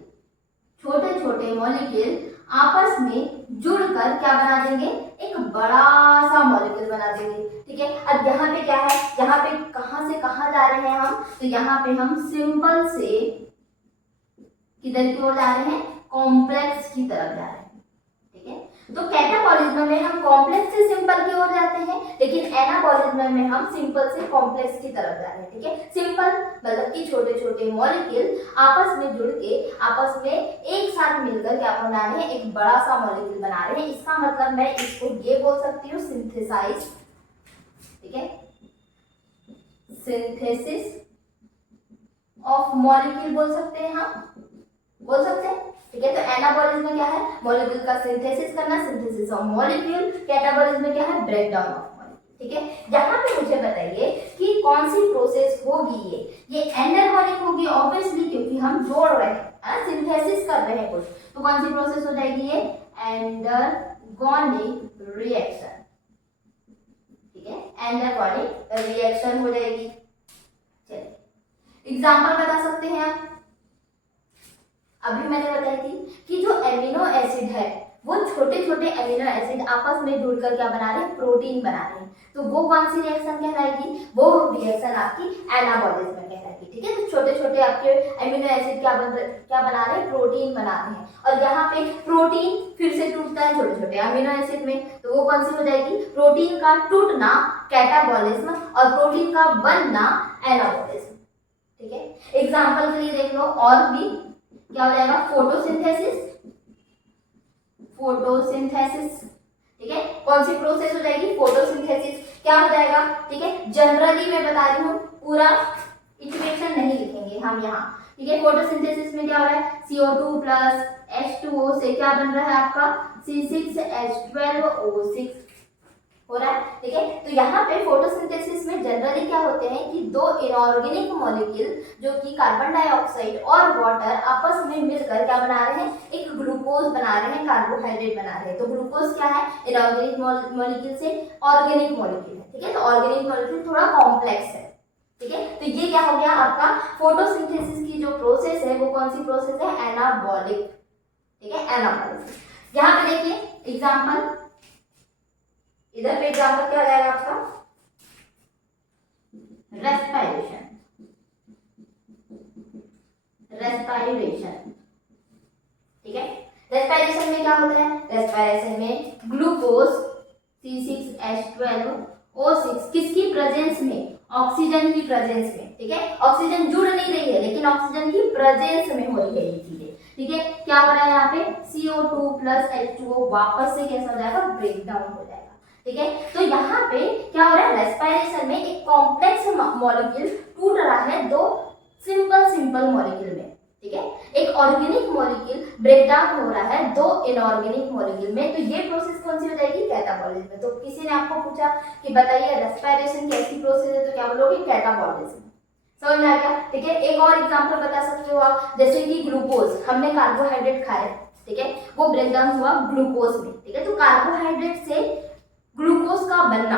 आपस में जुड़कर क्या बना देंगे, एक बड़ा सा मॉलिक्यूल बना देंगे, ठीक है। अब यहाँ पे क्या है, यहाँ पे कहां से कहां जा रहे हैं हम, तो यहाँ पे हम सिंपल से किधर की ओर जा रहे हैं, कॉम्प्लेक्स की तरफ जा रहे हैं, ठीक है। तो कैटाबॉलिज्म में हम कॉम्प्लेक्स से सिंपल की ओर जाते हैं, लेकिन एनाबॉलिज्म में हम सिंपल से कॉम्प्लेक्स की तरफ जा रहे हैं, ठीक है। सिंपल मतलब कि छोटे छोटे मॉलिक्यूल आपस में जुड़ के आपस में एक साथ मिलकर क्या बना रहे हैं, एक बड़ा सा मॉलिक्यूल बना रहे हैं। इसका मतलब मैं इसको ये बोल सकती हूँ सिंथेसाइज, ठीक है, सिंथेसिस ऑफ मॉलिक्यूल बोल सकते हैं, हम बोल सकते हैं, ठीक है। तो एनाबॉलिज्म क्या है, मॉलिक्यूल का सिंथेसिस करना, सिंथेसिस ऑफ मॉलिक्यूल। कैटाबॉलिज्म क्या है, ब्रेकडाउन ऑफ मॉलिक्यूल, ठीक है। यहाँ पे मुझे बताइए कि कौन सी प्रोसेस होगी, ये एंडरगोनिक होगी ऑब्वियसली, क्योंकि हम जोड़ रहे हैं, सिंथेसिस कर रहे हैं कुछ, तो कौन सी प्रोसेस हो जाएगी, ये एंडरगोनिक रिएक्शन, ठीक है, एंडरगोनिक रिएक्शन हो जाएगी। चलिए एग्जांपल बता सकते हैं आप। अभी मैंने बताई थी कि जो एमिनो एसिड है, वो छोटे छोटे एमिनो एसिड आपस में जुड़कर क्या बना रहे हैं, प्रोटीन बना रहे हैं। तो वो कौन सी रिएक्शन कहलाएगी, वो रिएक्शन आपकी एनाबॉलिज्म कहलाएगी, ठीक है। तो छोटे छोटे आपके एमिनो एसिड क्या बना रहे हैं, प्रोटीन बना रहे हैं। और यहाँ पे प्रोटीन फिर से टूटता है छोटे छोटे अमीनो एसिड में, तो वो कौन सी हो जाएगी, प्रोटीन का टूटना कैटाबॉलिज्म और प्रोटीन का बनना एनाबॉलिज्म, ठीक है। एग्जाम्पल के लिए देख लो, और भी क्या हो जाएगा, फोटोसिंथेसिस, ठीक है। कौन सी प्रोसेस हो जाएगी, फोटोसिंथेसिस। क्या हो जाएगा, ठीक है, जनरली मैं बता रही हूँ, पूरा इक्वेशन नहीं लिखेंगे हम यहाँ, ठीक है। फोटोसिंथेसिस में क्या हो रहा है, CO2 प्लस H2O से क्या बन रहा है आपका C6H12O6 हो रहा है, ठीक है। तो यहाँ पे फोटोसिंथेसिस में जनरली क्या होते हैं कि दो इनऑर्गेनिक मॉलिक्यूल जो कि कार्बन डाइऑक्साइड और वाटर आपस में मिलकर क्या बना रहे हैं, एक ग्लूकोज बना रहे हैं, कार्बोहाइड्रेट बना रहे हैं। तो ग्लूकोज क्या है, इनऑर्गेनिक मॉलिक्यूल से ऑर्गेनिक मॉलिक्यूल है, ठीक है। तो ऑर्गेनिक मॉलिक्यूल थोड़ा कॉम्प्लेक्स है, ठीक है। तो ये क्या हो गया आपका फोटोसिंथेसिस की जो प्रोसेस है, वो कौन सी प्रोसेस है, एनाबॉलिक, ठीक है, एनाबॉलिक। यहाँ पे देखिए एग्जाम्पल, इधर पे एग्जाम्पल क्या हो जाएगा आपका, रेस्पिरेशन, रेस्पिरेशन, ठीक है। रेस्पिरेशन में क्या होता है, रेस्पिरेशन में ग्लूकोज C6H12O6 किसकी प्रेजेंस में, ऑक्सीजन की प्रेजेंस में, ठीक है। ऑक्सीजन जुड़ नहीं रही है लेकिन ऑक्सीजन की प्रेजेंस में हो रही है ये चीजें, ठीक है। क्या हो रहा है यहाँ पे, CO2 प्लस H2O वापस से कैसा हो जाएगा, ब्रेक डाउन हो जाएगा, ठीक है। तो यहाँ पे क्या हो रहा है, रेस्पिरेशन में एक कॉम्प्लेक्स मॉलिक्यूल टूट रहा है दो सिंपल मॉलिक्यूल में, ठीक है। एक ऑर्गेनिक मॉलिक्यूल ब्रेक डाउन हो रहा है दो इनऑर्गेनिक मॉलिक्यूल में, तो ये प्रोसेस कौन सी हो जाएगी, कैटाबॉलिज्म में। तो किसी ने आपको पूछा कि बताइए रेस्पिरेशन कैसी प्रोसेस है, तो क्या बोलोगे, कैटाबॉलिज्म। समझ में आ गया, ठीक है। एक और एग्जांपल बता सकते हो आप, जैसे कि ग्लूकोज, हमने कार्बोहाइड्रेट खाए, ठीक है, वो ब्रेक डाउन हुआ ग्लूकोज में, ठीक है। तो कार्बोहाइड्रेट से ग्लूकोज का बनना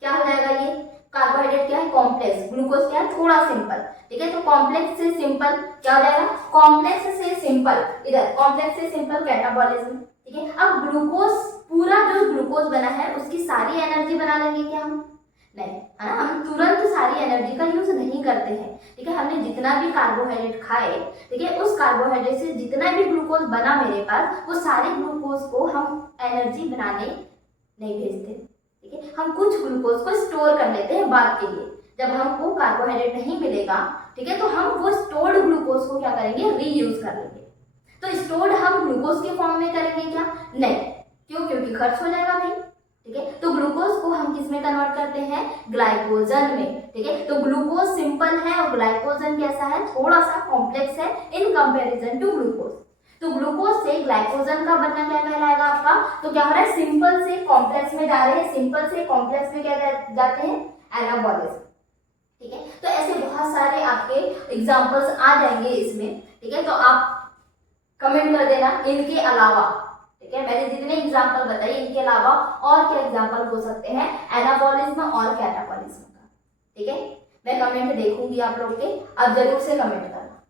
क्या हो जाएगा, ये कार्बोहाइड्रेट क्या है, कॉम्प्लेक्स, ग्लूकोज क्या है, थोड़ा सिंपल, ठीक है। तो कॉम्प्लेक्स से सिंपल क्या हो जाएगा, कॉम्प्लेक्स से सिंपल, इधर कॉम्प्लेक्स से सिंपल कैटाबॉलिज्म, ठीक है। अब ग्लूकोज, पूरा जो ग्लूकोज बना है उसकी सारी एनर्जी बना लेंगे क्या हम, नहीं, है ना। हम तुरंत सारी एनर्जी का यूज नहीं करते हैं, ठीक है। हमने जितना भी कार्बोहाइड्रेट खाए, ठीक है, उस कार्बोहाइड्रेट से जितना भी ग्लूकोज बना मेरे पास, वो सारे ग्लूकोज को हम एनर्जी बनाने नहीं भेजते, ठीक है। हम कुछ ग्लूकोज को स्टोर कर लेते हैं बाद के लिए, जब हमको कार्बोहाइड्रेट नहीं मिलेगा, ठीक है, तो हम वो स्टोर्ड ग्लूकोज को क्या करेंगे, रीयूज कर लेंगे। तो स्टोर्ड हम ग्लूकोज के फॉर्म में करेंगे क्या, नहीं, क्यों, क्योंकि खर्च हो जाएगा भाई, ठीक है। तो ग्लूकोज को हम किस में कन्वर्ट करते हैं, ग्लाइकोजन में, ठीक है। तो ग्लूकोज सिंपल है और ग्लाइकोजन कैसा है, थोड़ा सा कॉम्प्लेक्स है इन कंपैरिजन टू ग्लूकोज। तो ग्लूकोज से ग्लाइकोजन का बनना क्या कहलाएगा आपका, तो क्या हो रहा है, सिंपल से कॉम्प्लेक्स में जा रहे हैं, सिंपल से कॉम्प्लेक्स में क्या जाते हैं, एनाबॉलिज्म, ठीक है। तो ऐसे बहुत सारे आपके एग्जांपल्स आ जाएंगे इसमें, ठीक है। तो आप कमेंट कर देना इनके अलावा, ठीक है, मैंने जितने एग्जांपल बताए इनके अलावा और क्या एग्जांपल हो सकते हैं एनाबॉलिज्म और कैटाबॉलिज्म का, ठीक है। मैं कमेंट देखूंगी आप लोग के, आप जरूर से कमेंट करना।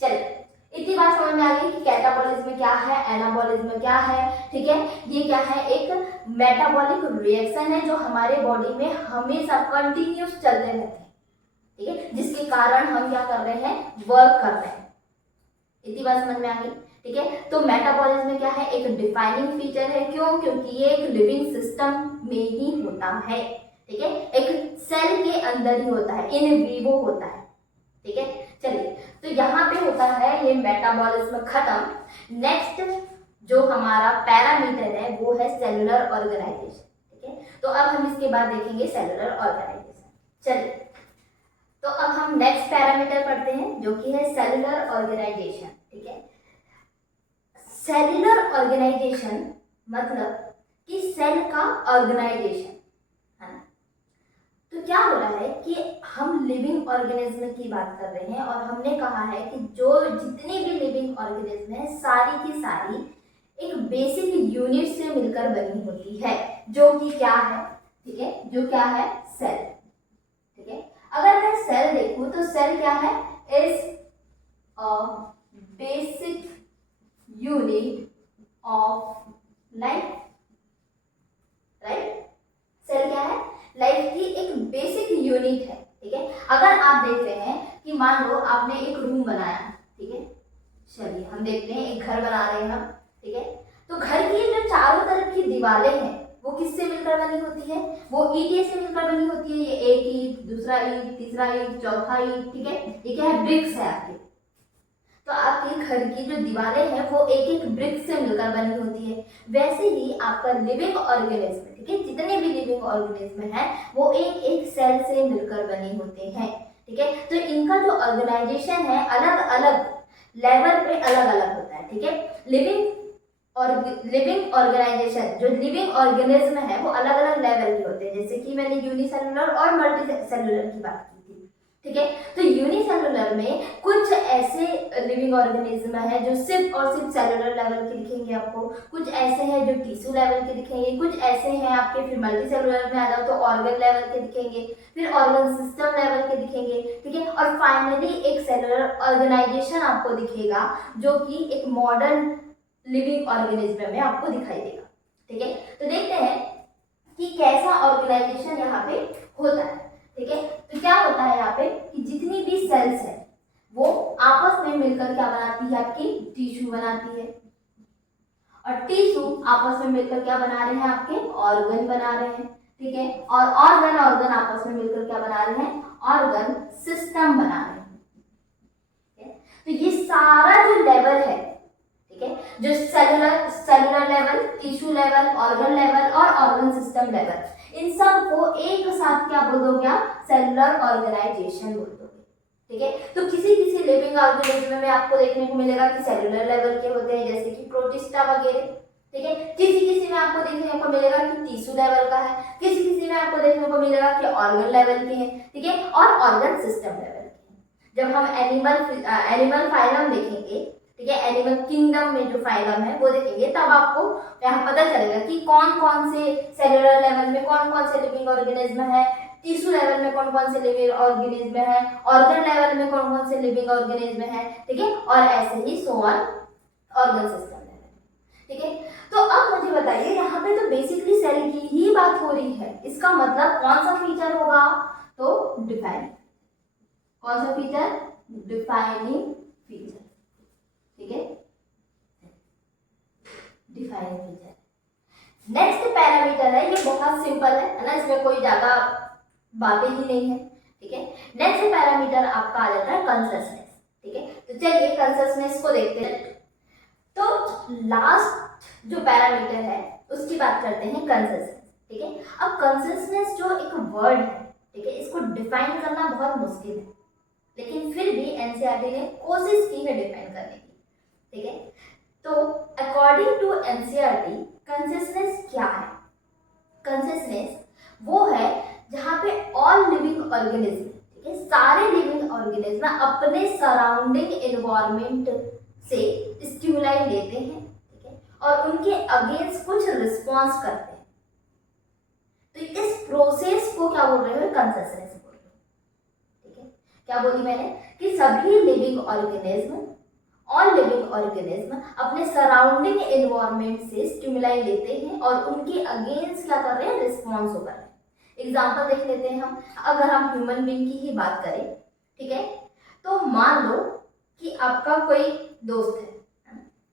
चलिए, इतनी बात समझ में आ गई कि कैटाबॉलिज्म क्या है, एनाबॉलिज्म क्या है, ठीक है। ये क्या है, एक मेटाबॉलिक रिएक्शन है जो हमारे बॉडी में हमेशा कंटिन्यूस चलते रहते हैं, ठीक है, जिसके कारण हम क्या कर रहे हैं, वर्क कर रहे हैं। इतनी बात समझ में आ गई, ठीक है। तो मेटाबॉलिज्म क्या है, एक डिफाइनिंग फीचर है, क्यों, क्योंकि ये एक लिविंग सिस्टम में ही होता है, ठीक है, एक सेल के अंदर ही होता है, इन विवो होता है, ठीक है। चलिए, तो यहाँ पे होता है ये मेटाबॉलिज्म खत्म। नेक्स्ट जो हमारा पैरामीटर है वो है सेलुलर ऑर्गेनाइजेशन, ठीक है। तो अब हम इसके बाद देखेंगे सेलुलर ऑर्गेनाइजेशन। चलिए, तो अब हम नेक्स्ट पैरामीटर पढ़ते हैं जो कि है सेलुलर ऑर्गेनाइजेशन, ठीक है। सेलुलर ऑर्गेनाइजेशन मतलब कि सेल का ऑर्गेनाइजेशन, है ना। तो क्या हो रहा है कि हम लिविंग ऑर्गेनिज्म की बात कर रहे हैं और हमने कहा है कि जो जितनी भी लिविंग ऑर्गेनिज्म है सारी की सारी एक बेसिक यूनिट से मिलकर बनी होती है, जो कि क्या है, ठीक है, जो क्या है, सेल, ठीक है। अगर मैं सेल देखूं तो सेल क्या है, is a basic unit of life, right. Cell क्या है, लाइफ की एक बेसिक यूनिट है, ठीक है। अगर आप देख रहे हैं कि मान लो आपने एक रूम बनाया, ठीक है, चलिए हम देखते हैं एक घर बना रहे हैं हम, ठीक है। तो घर की जो चारों तरफ की दीवारें हैं वो किससे मिलकर बनी होती है, वो ईंट से मिलकर बनी होती है। ये एक ईंट, दूसरा ईंट, तीसरा ईंट, चौथा ईंट, ठीक है, ये क्या है, ब्रिक्स है आपके। तो आपके घर की जो दीवारें हैं वो एक एक ब्रिक्स से मिलकर बनी होती है। वैसे ही आपका लिविंग ऑर्गेनिज्म, ठीक है, जितने भी लिविंग ऑर्गेनिज्म हैं वो एक एक सेल से मिलकर बने होते हैं, ठीक है। तो इनका जो ऑर्गेनाइजेशन है अलग अलग लेवल पे अलग अलग होता है, ठीक है। लिविंग ऑर्गेनाइजेशन, जो लिविंग ऑर्गेनिज्म है वो अलग अलग लेवल के होते हैं, जैसे कि मैंने यूनिसेलुलर और मल्टी सेलुलर की बात की थी, ठीक है। तो यूनिसेलुलर में कुछ ऐसे लिविंग ऑर्गेनिज्म है जो सिर्फ और सिर्फ सेलुलर लेवल के दिखेंगे आपको, कुछ ऐसे हैं जो टिश्यू लेवल के दिखेंगे, कुछ ऐसे हैं आपके, फिर मल्टी सेलुलर में आ जाओ तो ऑर्गन लेवल के दिखेंगे, फिर ऑर्गन सिस्टम लेवल के दिखेंगे, ठीक है। और फाइनली एक सेलुलर ऑर्गेनाइजेशन आपको दिखेगा जो कि एक मॉडर्न लिविंग ऑर्गेनिज्म में आपको दिखाई देगा। ठीक है, तो देखते हैं कि कैसा ऑर्गेनाइजेशन यहाँ पे होता है। ठीक है, तो क्या होता है यहाँ पे कि जितनी भी सेल्स है वो आपस में मिलकर क्या बनाती है, आपकी टिश्यू बनाती है, और टिश्यू आपस में मिलकर क्या बना रहे हैं, आपके ऑर्गन बना रहे हैं। ठीक है, और ऑर्गन ऑर्गन आपस में मिलकर क्या बना रहे हैं, ऑर्गन सिस्टम बना रहे हैं। ठीक है, तो ये सारा जो लेवल है, ठीक है, जो cellular level, tissue level, organ level और ऑर्गन सिस्टम लेवल, इन सब को एक साथ क्या बोल दोगे आप, सेलुलर ऑर्गेनाइजेशन बोल दोगे। ठीक है, तो किसी किसी लिविंग ऑर्गेनिज्म में आपको देखने को मिलेगा कि सेलुलर लेवल के होते हैं, जैसे कि प्रोटिस्टा वगैरह। ठीक है, किसी किसी में आपको देखने को मिलेगा कि टिश्यू लेवल का है, किसी किसी में आपको देखने को मिलेगा कि ऑर्गन लेवल के हैं। ठीक है, और ऑर्गन सिस्टम लेवल के। जब हम एनिमल फाइलम देखेंगे, ठीक है, एनिमल किंगडम में जो फाइलम है वो देखेंगे, तब आपको यहाँ पता चलेगा कि कौन कौन से सेलुलर लेवल में कौन कौन से लिविंग ऑर्गेनिज्म है, टिश्यू लेवल में कौन कौन से लिविंग ऑर्गेनिज्म है, ऑर्गन लेवल में कौन कौन से लिविंग ऑर्गेनिज्म है। ठीक है, और ऐसे ही so on organ system level. ठीक है, तो अब मुझे बताइए, यहाँ पे तो बेसिकली सेल की ही बात हो रही है, इसका मतलब कौन सा फीचर होगा, तो डिफाइनिंग। कौन सा फीचर, डिफाइनिंग फीचर। ठीक है, डिफाइनिंग फीचर। नेक्स्ट पैरामीटर है, ये बहुत सिंपल है ना, इसमें कोई ज्यादा बातें ही नहीं है। ठीक है, नेक्स्ट पैरामीटर आपका आ जाता है कंसिस्टेंस। ठीक है, तो चलिए कंसिस्टेंस को देखते हैं। तो लास्ट जो पैरामीटर है उसकी बात करते हैं, कंसिस्टेंस। ठीक है, अब कंसिस्टेंस जो एक वर्ड है, ठीक है, इसको डिफाइन करना बहुत मुश्किल है, लेकिन फिर भी एनसीईआरटी ने कोशिश की है डिफाइन करने की। ठीक है, तो अकॉर्डिंग टू एनसीईआरटी कंसिस्टेंस क्या है, कंसिस्टेंस वो है जहां पे ऑल लिविंग ऑर्गेनिज्म, ठीक है, सारे लिविंग ऑर्गेनिज्म अपने सराउंडिंग एनवायरनमेंट से स्टिमुलाई लेते हैं, ठीक है, और उनके अगेंस्ट कुछ रिस्पॉन्स करते हैं। तो इस प्रोसेस को क्या बोल रहे हो, कंसिस्टेंस बोल रहे हो। ठीक है, क्या बोली मैंने कि सभी living organism, all living organism अपने सराउंडिंग एनवायरनमेंट से स्टिमुलाई लेते हैं और उनके अगेंस्ट क्या कर रहे हैं, रिस्पॉन्स हो रहे हैं। एग्जाम्पल देख लेते हैं हम, अगर हम ह्यूमन बीइंग की ही बात करें, ठीक है, तो मान लो कि आपका कोई दोस्त है,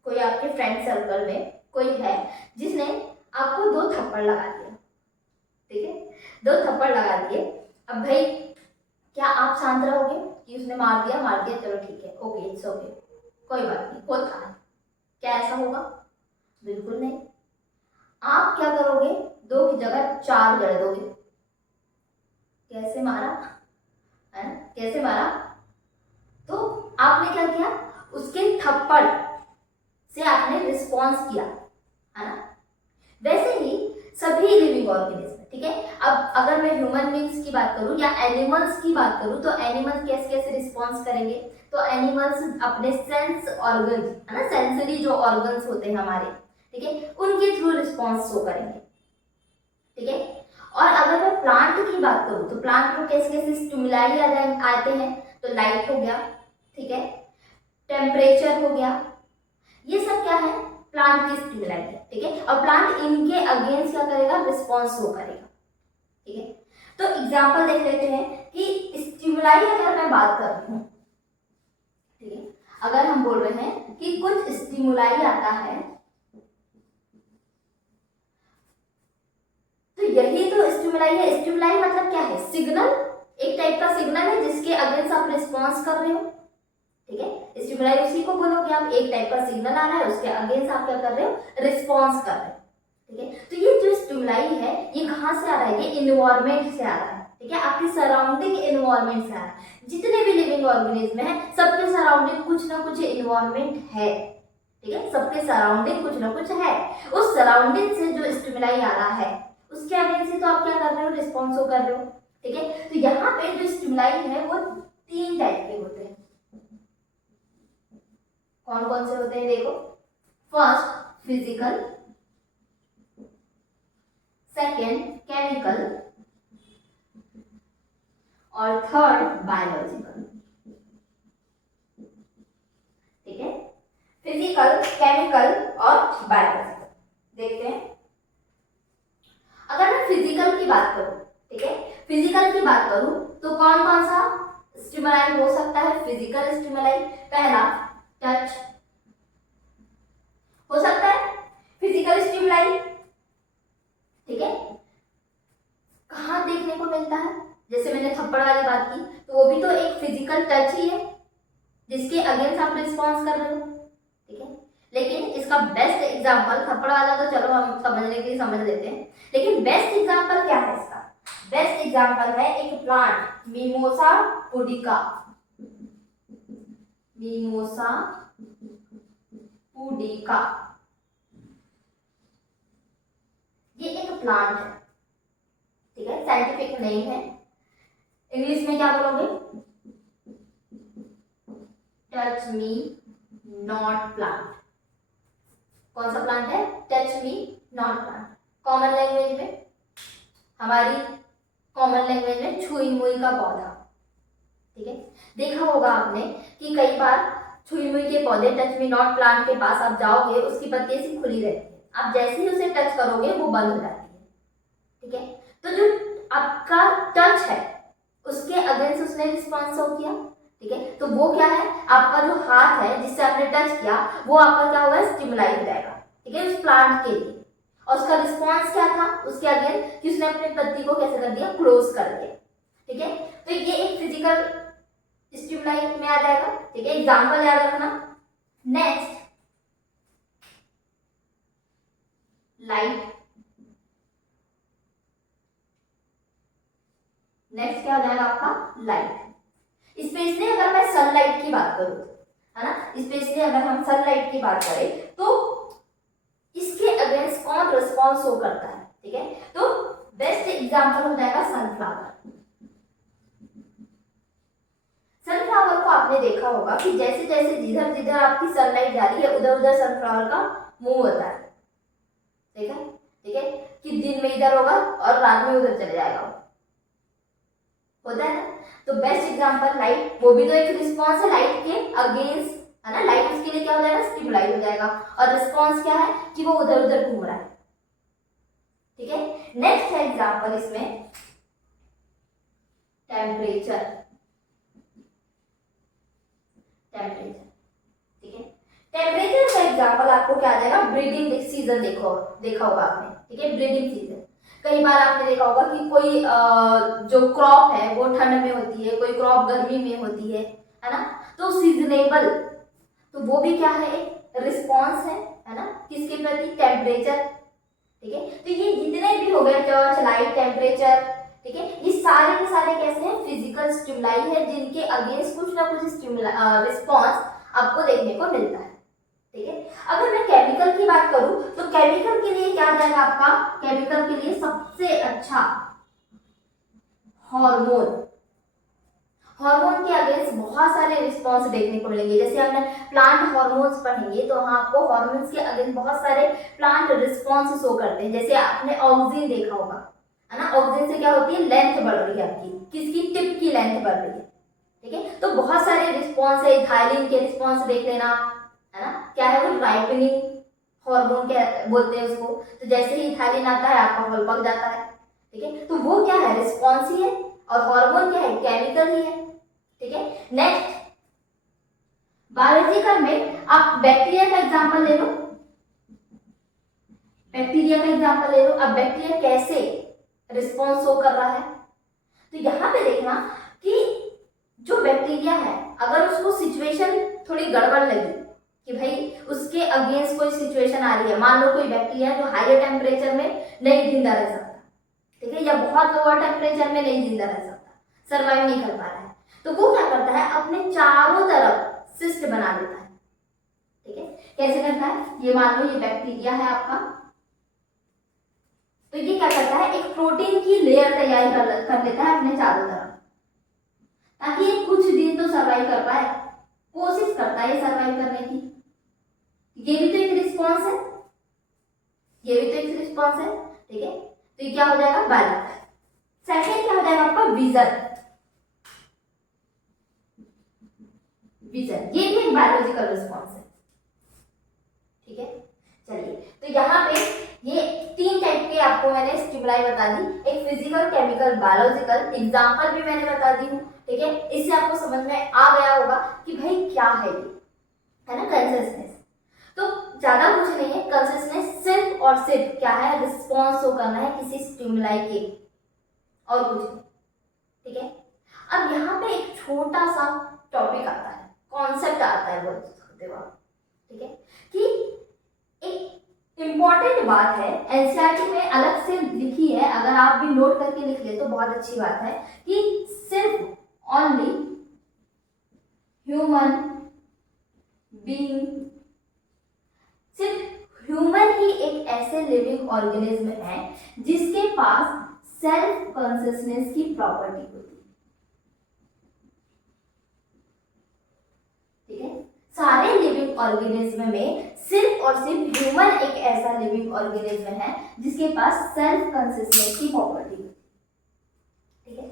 कोई आपके फ्रेंड सर्कल में कोई है जिसने आपको 2 थप्पड़ लगा दिया। ठीक है, 2 थप्पड़ लगा दिए। अब भाई क्या आप शांत रहोगे कि उसने मार दिया चलो ठीक है, ओके इट्स ओके, कोई बात नहीं, होता है, क्या ऐसा होगा, बिल्कुल नहीं। आप क्या करोगे, 2 की जगह 4 जड़ दोगे। कैसे मारा है ना, कैसे मारा, तो आपने क्या किया, उसके थप्पड़ से आपने रिस्पॉन्स किया, है ना। वैसे ही सभी लिविंग ऑर्गेनिज्म, ठीक है, अब अगर मैं ह्यूमन बीइंग्स की बात करूं या एनिमल्स की बात करूं, तो एनिमल्स कैसे कैसे रिस्पॉन्स करेंगे, तो एनिमल्स अपने सेंस ऑर्गन, है ना, सेंसरी जो ऑर्गन्स होते हैं हमारे, ठीक है, उनके थ्रू रिस्पॉन्स शो करेंगे। ठीक है, और अगर मैं प्लांट की बात करूं, तो प्लांट में कैसे कैसे स्टिमुलाई आते हैं, तो लाइट हो गया, ठीक है, टेम्परेचर हो गया, ये सब क्या है, प्लांट की स्टिमुलाई है। ठीक है, और प्लांट इनके अगेंस्ट क्या करेगा, रिस्पॉन्स शो करेगा। ठीक है, तो एग्जांपल देख लेते हैं कि स्टिमुलाई अगर मैं बात कर रही हूं, ठीक है, अगर हम बोल रहे हैं कि कुछ स्टिमुलाई आता है, तो यही तो स्टिमुलाई है। स्टिमुलाई मतलब क्या है, सिग्नल, एक टाइप का सिग्नल है जिसके अगेंस्ट आप रिस्पॉन्स कर रहे हो। ठीक है, स्टिमुलाई उसी को बोलोगे आप, एक टाइप का सिग्नल आ रहा है, उसके अगेंस्ट आप क्या कर रहे हो, रिस्पॉन्स कर रहे हो। ठीक है, तो ये जो स्टिमुलाई है ये कहाँ से आ रहा है, ये इन्वायरमेंट से आ रहा है। ठीक है, आपके सराउंडिंग इन्वायरमेंट से आ रहा है। जितने भी लिविंग ऑर्गेनिज्म है सबके सराउंडिंग कुछ ना कुछ इन्वायरमेंट है। ठीक है, सबके सराउंडिंग कुछ ना कुछ है। उस सराउंडिंग से जो स्टिमुलाई आ रहा है उसके अगेंस्ट से तो आप क्या कर रहे हो, रिस्पॉन्स कर रहे हो। ठीक है, तो यहाँ पे जो स्टिमुलाई है वो 3 टाइप के होते हैं। कौन कौन से होते हैं, देखो, फर्स्ट फिजिकल, सेकेंड केमिकल और थर्ड बायोलॉजिकल। ठीक है, फिजिकल, केमिकल और बायोलॉजिकल। देखते हैं, अगर मैं फिजिकल की बात करूं, ठीक है, फिजिकल की बात करूं तो कौन कौन सा स्टिमुलाई हो सकता है? फिजिकल स्टिमुलाई, पहला टच हो सकता है, फिजिकल स्टिमुलाई, ठीक है। कहाँ देखने को मिलता है? जैसे मैंने थप्पड़ वाली बात की, तो वो भी तो एक फिजिकल टच ही है जिसके अगेंस्ट आप रिस्पॉन्स कर रहे हो, ठीक है। लेकिन इसका बेस्ट एग्जांपल, थप्पड़ वाला तो चलो हम समझने के लिए समझ लेते हैं, लेकिन बेस्ट एग्जांपल क्या है इसका? बेस्ट एग्जांपल है एक plant, mimosa pudica. Mimosa pudica, ये एक प्लांट है, ठीक है, साइंटिफिक नेम है। इंग्लिश में क्या बोलोगे? Touch me not plant. कौन सा प्लांट है? Touch me not plant. Common language में, हमारी कॉमन लैंग्वेज में छुई मुई का पौधा, ठीक है। देखा होगा आपने कि कई बार छुई मुई के पौधे, टच मी नॉट प्लांट के पास आप जाओगे, उसकी पत्ती ऐसी खुली रहती है, आप जैसे ही उसे टच करोगे वो बंद हो जाती है, ठीक है। तो जो आपका टच है उसके अगेंस्ट उसने रिस्पॉन्स शो किया, ठीक है, तो वो क्या है? आपका जो हाथ है जिससे आपने टच किया, वो आपका क्या होगा? स्टिमुलाई हो जाएगा, ठीक है, उस प्लांट के लिए। और उसका रिस्पॉन्स क्या था उसके अगेंस्ट? कि उसने अपनी पत्ती को कैसे कर दिया? क्लोज कर दिया, ठीक है। तो ये एक फिजिकल स्टिमुलाई में आ जाएगा, ठीक है, एग्जांपल याद रखना। Next, light. नेक्स्ट क्या हो जाएगा आपका? लाइट। स्पेशली अगर मैं सनलाइट की बात करूं, है ना, स्पेशली अगर हम सनलाइट की बात करें तो इसके अगेंस्ट कौन रिस्पॉन्स शो करता है, ठीक है। तो बेस्ट एग्जांपल हो जाएगा सनफ्लावर। सनफ्लावर को आपने देखा होगा कि जैसे जैसे जिधर जिधर आपकी सनलाइट जा रही है उधर उधर सनफ्लावर का मुंह होता है, ठीक है, ठीक है, कि दिन में इधर होगा और रात में उधर चले जाएगा, होता है ना। तो बेस्ट एग्जांपल लाइट, वो भी तो एक रिस्पॉन्स है लाइट के अगेंस्ट, है ना। लाइट उसके लिए क्या हो जाएगा? स्टिमुलाई हो जाएगा, और रिस्पॉन्स क्या है? कि वो उधर उधर घूम रहा है, ठीक है। नेक्स्ट है एग्जांपल इसमें टेम्परेचर। टेम्परेचर, ठीक है, टेम्परेचर का एग्जांपल आपको क्या आ जाएगा? ब्रीडिंग सीजन देखा होगा आपने, ठीक है, ब्रीडिंग सीजन। कई बार आपने देखा होगा कि कोई जो क्रॉप है वो ठंड में होती है, कोई क्रॉप गर्मी में होती है ना। तो सीजनेबल, तो वो भी क्या है? एक रिस्पॉन्स है ना, किसके प्रति? टेम्परेचर, ठीक है। तो ये जितने भी हो गए, टच, लाइट, टेम्परेचर, ठीक है, ये सारे के सारे कैसे हैं? फिजिकल स्टिमुलाई है जिनके अगेंस्ट कुछ ना कुछ रिस्पॉन्स आपको देखने को मिलता है, ठीक है। अगर मैं केमिकल की बात करूं तो केमिकल के लिए क्या आ जाएगा आपका? केमिकल के लिए सबसे अच्छा हार्मोन। हार्मोन के अगेंस्ट बहुत सारे रिस्पॉन्स देखने को मिलेंगे। जैसे हमने प्लांट हार्मोन्स पढ़ेंगे तो वहां आपको हार्मोन्स के अगेंस्ट बहुत सारे प्लांट रिस्पॉन्स शो करते हैं। जैसे आपने ऑक्सिन देखा होगा, है ना, ऑक्सिन से क्या होती है? लेंथ बढ़ रही है आपकी, किसकी? टिप की लेंथ बढ़ रही है, ठीक है। तो बहुत सारे रिस्पॉन्स है, इथाइलिन के रिस्पॉन्स देख लेना, है ना, क्या है वो? राइपनिंग हार्मोन क्या बोलते हैं उसको। तो जैसे ही इथाइलिन आता है आपका फल पक जाता है, ठीक है। तो वो क्या है? रिस्पॉन्स ही है, और हार्मोन क्या है? केमिकल ही है, ठीक है। नेक्स्ट, बायोलॉजिकल में आप बैक्टीरिया का एग्जांपल ले लो। बैक्टीरिया का एग्जांपल ले लो। अब बैक्टीरिया कैसे रिस्पॉन्स शो कर रहा है? तो यहां पे देखना कि जो बैक्टीरिया है, अगर उसको सिचुएशन थोड़ी गड़बड़ लगी कि भाई उसके अगेंस्ट कोई सिचुएशन आ रही है, मान लो कोई बैक्टीरिया जो हायर टेम्परेचर में नहीं जिंदा रह सकता, ठीक है, या बहुत लोअर टेम्परेचर में नहीं जिंदा रह सकता, सर्वाइव नहीं कर पा रहा है, तो वो क्या करता है? अपने चारों तरफ सिस्ट बना देता है, ठीक है। कैसे करता है? ये मान लो ये बैक्टीरिया है आपका, तो ये क्या करता है? एक प्रोटीन की लेयर तैयार कर लेता है अपने चारों तरफ, ताकि ये कुछ दिन तो सर्वाइव कर पाए, कोशिश करता है सर्वाइव करने की। ये भी तो एक रिस्पॉन्स है, ये भी तो एक रिस्पॉन्स है, ठीक है। तो ये क्या हो जाएगा? बायोलॉजिकल। सेकंड क्या हो जाएगा आपका? विजन। विजन ये भी एक बायोलॉजिकल रिस्पॉन्स है, तो यहाँ पे ये 3 टाइप के आपको मैंने स्टिमुलाई बता दी, एक फिजिकल, केमिकल, बायोलॉजिकल, एग्जाम्पल भी मैंने बता दी हूँ, ठीक है। इससे आपको समझ में आ गया होगा कि भाई क्या है ये, है ना, कंसिस्टेंस। तो ज्यादा कुछ नहीं है, कंसिस्टेंस सिर्फ और सिर्फ क्या है, रिस्पॉन्स शो करना है किसी स्टिमुलाई के, और कुछ नहीं, ठीक है। अब यहाँ पे एक छोटा सा टॉपिक आता है, कॉन्सेप्ट आता है, बोलते वक्त, ठीक है, कि एक इम्पॉर्टेंट बात है, एनसीईआरटी में अलग से लिखी है, अगर आप भी नोट करके लिख ले तो बहुत अच्छी बात है, कि सिर्फ ओनली ह्यूमन बीइंग, सिर्फ ह्यूमन ही एक ऐसे लिविंग ऑर्गेनिज्म है जिसके पास सेल्फ कॉन्शियसनेस की प्रॉपर्टी होती है, ठीक है। सारे लिविंग ऑर्गेनिज्म में सिर्फ और सिर्फ ह्यूमन एक ऐसा लिविंग ऑर्गेनिज्म है जिसके पास सेल्फ कॉन्शियसनेस की प्रॉपर्टी होती है, ठीक है।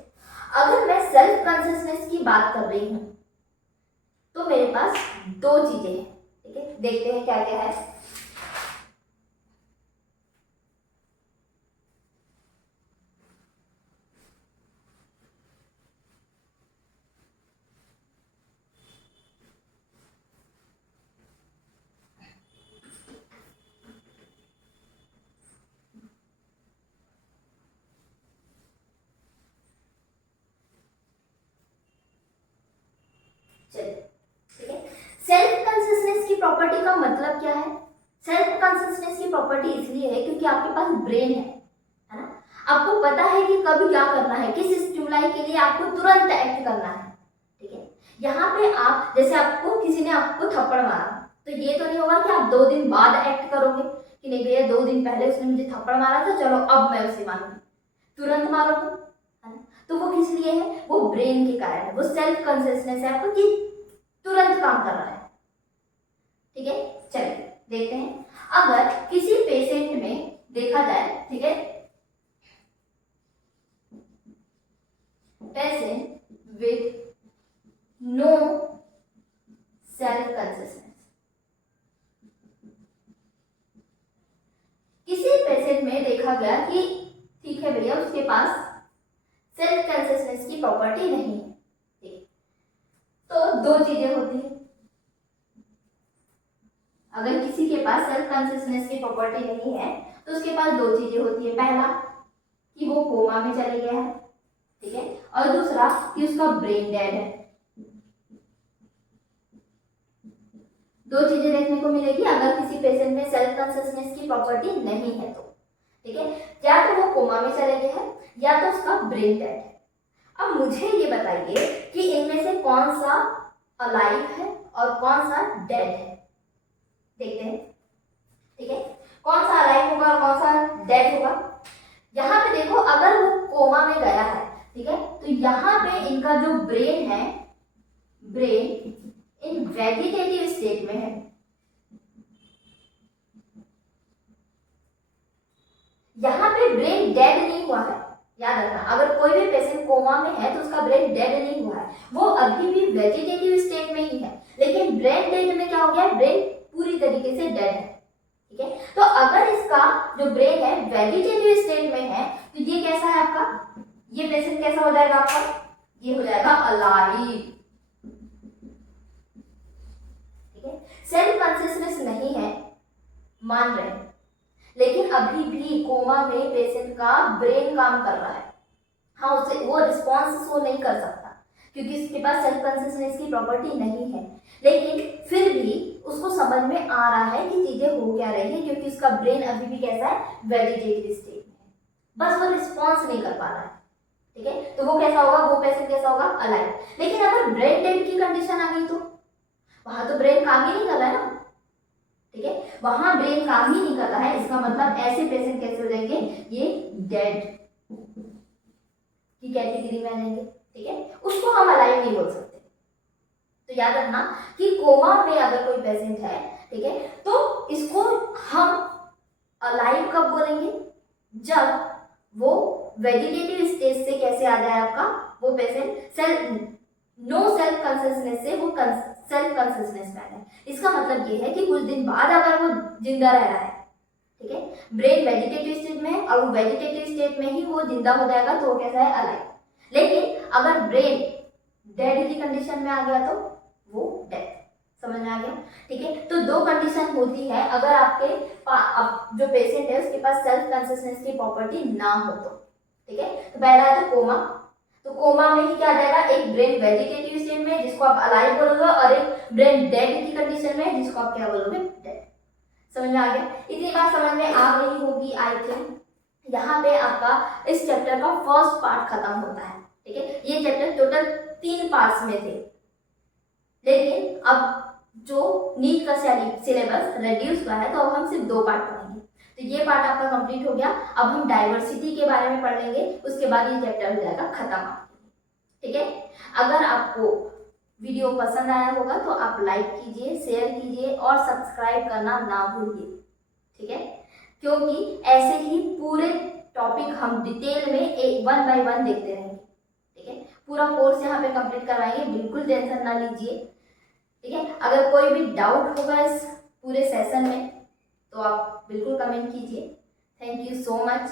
अगर मैं सेल्फ कॉन्शियसनेस की बात कर रही हूं तो मेरे पास 2 चीजें हैं, ठीक है, देखते हैं क्या क्या है। ठीक है, सेल्फ कॉन्शियसनेस की प्रॉपर्टी का मतलब क्या है? सेल्फ कॉन्शियसनेस की प्रॉपर्टी इसलिए है क्योंकि आपके पास ब्रेन है ना, आपको पता है कि कब क्या करना है, किस स्टिमुलाई के लिए आपको तुरंत एक्ट करना है, ठीक है। यहाँ पे आप, जैसे आपको किसी ने आपको थप्पड़ मारा, तो ये तो नहीं होगा कि आप 2 दिन बाद एक्ट करोगे कि नहीं भैया 2 दिन पहले उसने मुझे थप्पड़ मारा था, चलो अब मैं उसे मारूंगी, तुरंत मारोगे, है ना। तो वो किस लिए है? वो ब्रेन के कारण है, वो सेल्फ कॉन्शियसनेस है आपको कि तुरंत काम कर रहा है, ठीक है। चलिए देखते हैं, अगर किसी पेशेंट में देखा जाए, ठीक है, patient with no self consciousness, किसी पेशेंट में देखा गया कि ठीक है भैया उसके पास सेल्फ कॉन्शियसनेस की प्रॉपर्टी नहीं है, ठीक, तो 2 चीजें होती है। अगर किसी के पास सेल्फ कॉन्शियसनेस की प्रॉपर्टी नहीं है तो उसके पास 2 चीजें होती है, पहला कि वो कोमा में चले गया है, ठीक है, और दूसरा कि उसका ब्रेन डेड है। 2 चीजें देखने को मिलेगी अगर किसी पेशेंट में सेल्फ कॉन्शियसनेस की प्रॉपर्टी नहीं है तो, ठीक है, या तो वो कोमा में चले गए हैं या तो उसका ब्रेन डेड है। अब मुझे ये बताइए कि इनमें से कौन सा अलाइव है और कौन सा डेड है, देखते हैं, ठीक है, कौन सा अलाइव होगा और कौन सा डेड होगा। यहाँ पे देखो, अगर वो कोमा में गया है, ठीक है, तो यहाँ पे इनका जो ब्रेन है, ब्रेन इन वेजिटेटिव स्टेट में है, यहाँ पे ब्रेन डेड नहीं हुआ है, याद रखना, अगर कोई भी पेशेंट कोमा में है तो उसका ब्रेन डेड नहीं हुआ है, वो अभी भी वेजिटेटिव स्टेट में ही है, लेकिन ब्रेन डेड में क्या हो गया, ब्रेन पूरी तरीके से डेड है, ठीक है। तो अगर इसका जो ब्रेन है वेजिटेटिव स्टेट में है तो ये कैसा है आपका, ये पेशेंट कैसा हो जाएगा आपका, ये हो जाएगा अलाइव, ठीक है। सेल्फ कॉन्शियसनेस नहीं है, मान रहे हैं, लेकिन अभी भी कोमा में पेशेंट का ब्रेन काम कर रहा है, हाँ, उसे वो रिस्पॉन्स शो नहीं कर सकता क्योंकि उसके पास सेल्फ कॉन्शियसनेस की प्रॉपर्टी नहीं है, लेकिन फिर भी उसको समझ में आ रहा है कि चीजें हो क्या रही है क्योंकि उसका ब्रेन अभी भी कैसा है, वेजिटेटिव स्टेट में है, बस वो रिस्पॉन्स नहीं कर पा रहा है, ठीक है। तो वो कैसा होगा, वो पेशेंट कैसा होगा, अलाइव। लेकिन अगर ब्रेन डेड की कंडीशन आ गई तो वहां तो ब्रेन काम ही नहीं कर रहा है ना, ठीक है, वहां ब्रेन काम ही नहीं कर रहा है, इसका मतलब ऐसे पेशेंट कैसे हो जाएंगे, ये डेड की कैटेगरी में आ जाएंगे, ठीक है, उसको हम अलाइव नहीं बोल सकते। तो याद रखना कि कोमा में अगर कोई पेशेंट है, ठीक है, तो इसको हम अलाइव कब बोलेंगे, जब वो वेजिटेटिव स्टेज से कैसे आ जाए आपका वो पेशेंट, नो सेल्फ कॉन्शियसनेस से वो सेल्फ कॉन्शियसनेस में आ जाए। इसका मतलब ये है कि कुछ दिन बाद अगर वो जिंदा रह रहा है, ठीक है। ब्रेन वेजिटेटिव स्टेट में है और वो वेजिटेटिव स्टेट में ही वो जिंदा हो जाएगा, तो वो कैसा है, अलाइव। लेकिन अगर ब्रेन डेड की कंडीशन में आ गया तो वो डेथ। समझ में आ गया, ठीक है। तो दो कंडीशन होती है अगर आपके जो पेशेंट है उसके पास सेल्फ कॉन्शियसनेस की प्रॉपर्टी ना हो तो, ठीक है। तो पहला है तो कोमा। तो कोमा में ही क्या आ जाएगा, एक ब्रेन वेजिटेटिव स्टेट में जिसको आप अलाइव बोलोगे और एक ब्रेन डेड की कंडीशन में जिसको आप क्या बोलोगे, डेड। समझ में आ गया, इतनी बात समझ में आ गई होगी आई थिंक। यहाँ पे आपका इस चैप्टर का फर्स्ट पार्ट खत्म होता है, ठीक है। ये चैप्टर टोटल 3 पार्ट्स में थे, लेकिन अब जो नीट का सिलेबस रिड्यूस हुआ है तो अब हम सिर्फ 2 पार्ट पढ़ेंगे। तो ये पार्ट आपका कंप्लीट हो गया। अब हम डाइवर्सिटी के बारे में पढ़ लेंगे, उसके बाद ये चैप्टर हो जाएगा खत्म, ठीक है। अगर आपको वीडियो पसंद आया होगा तो आप लाइक कीजिए, शेयर कीजिए और सब्सक्राइब करना ना भूलिए, ठीक है। क्योंकि ऐसे ही पूरे टॉपिक हम डिटेल में 1 बाय 1 देखते रहेंगे, ठीक है। पूरा कोर्स यहाँ पे कंप्लीट करवाएंगे, बिल्कुल टेंशन ना लीजिए, ठीक है। अगर कोई भी डाउट होगा इस पूरे सेशन में तो आप बिल्कुल कमेंट कीजिए। Thank you so much.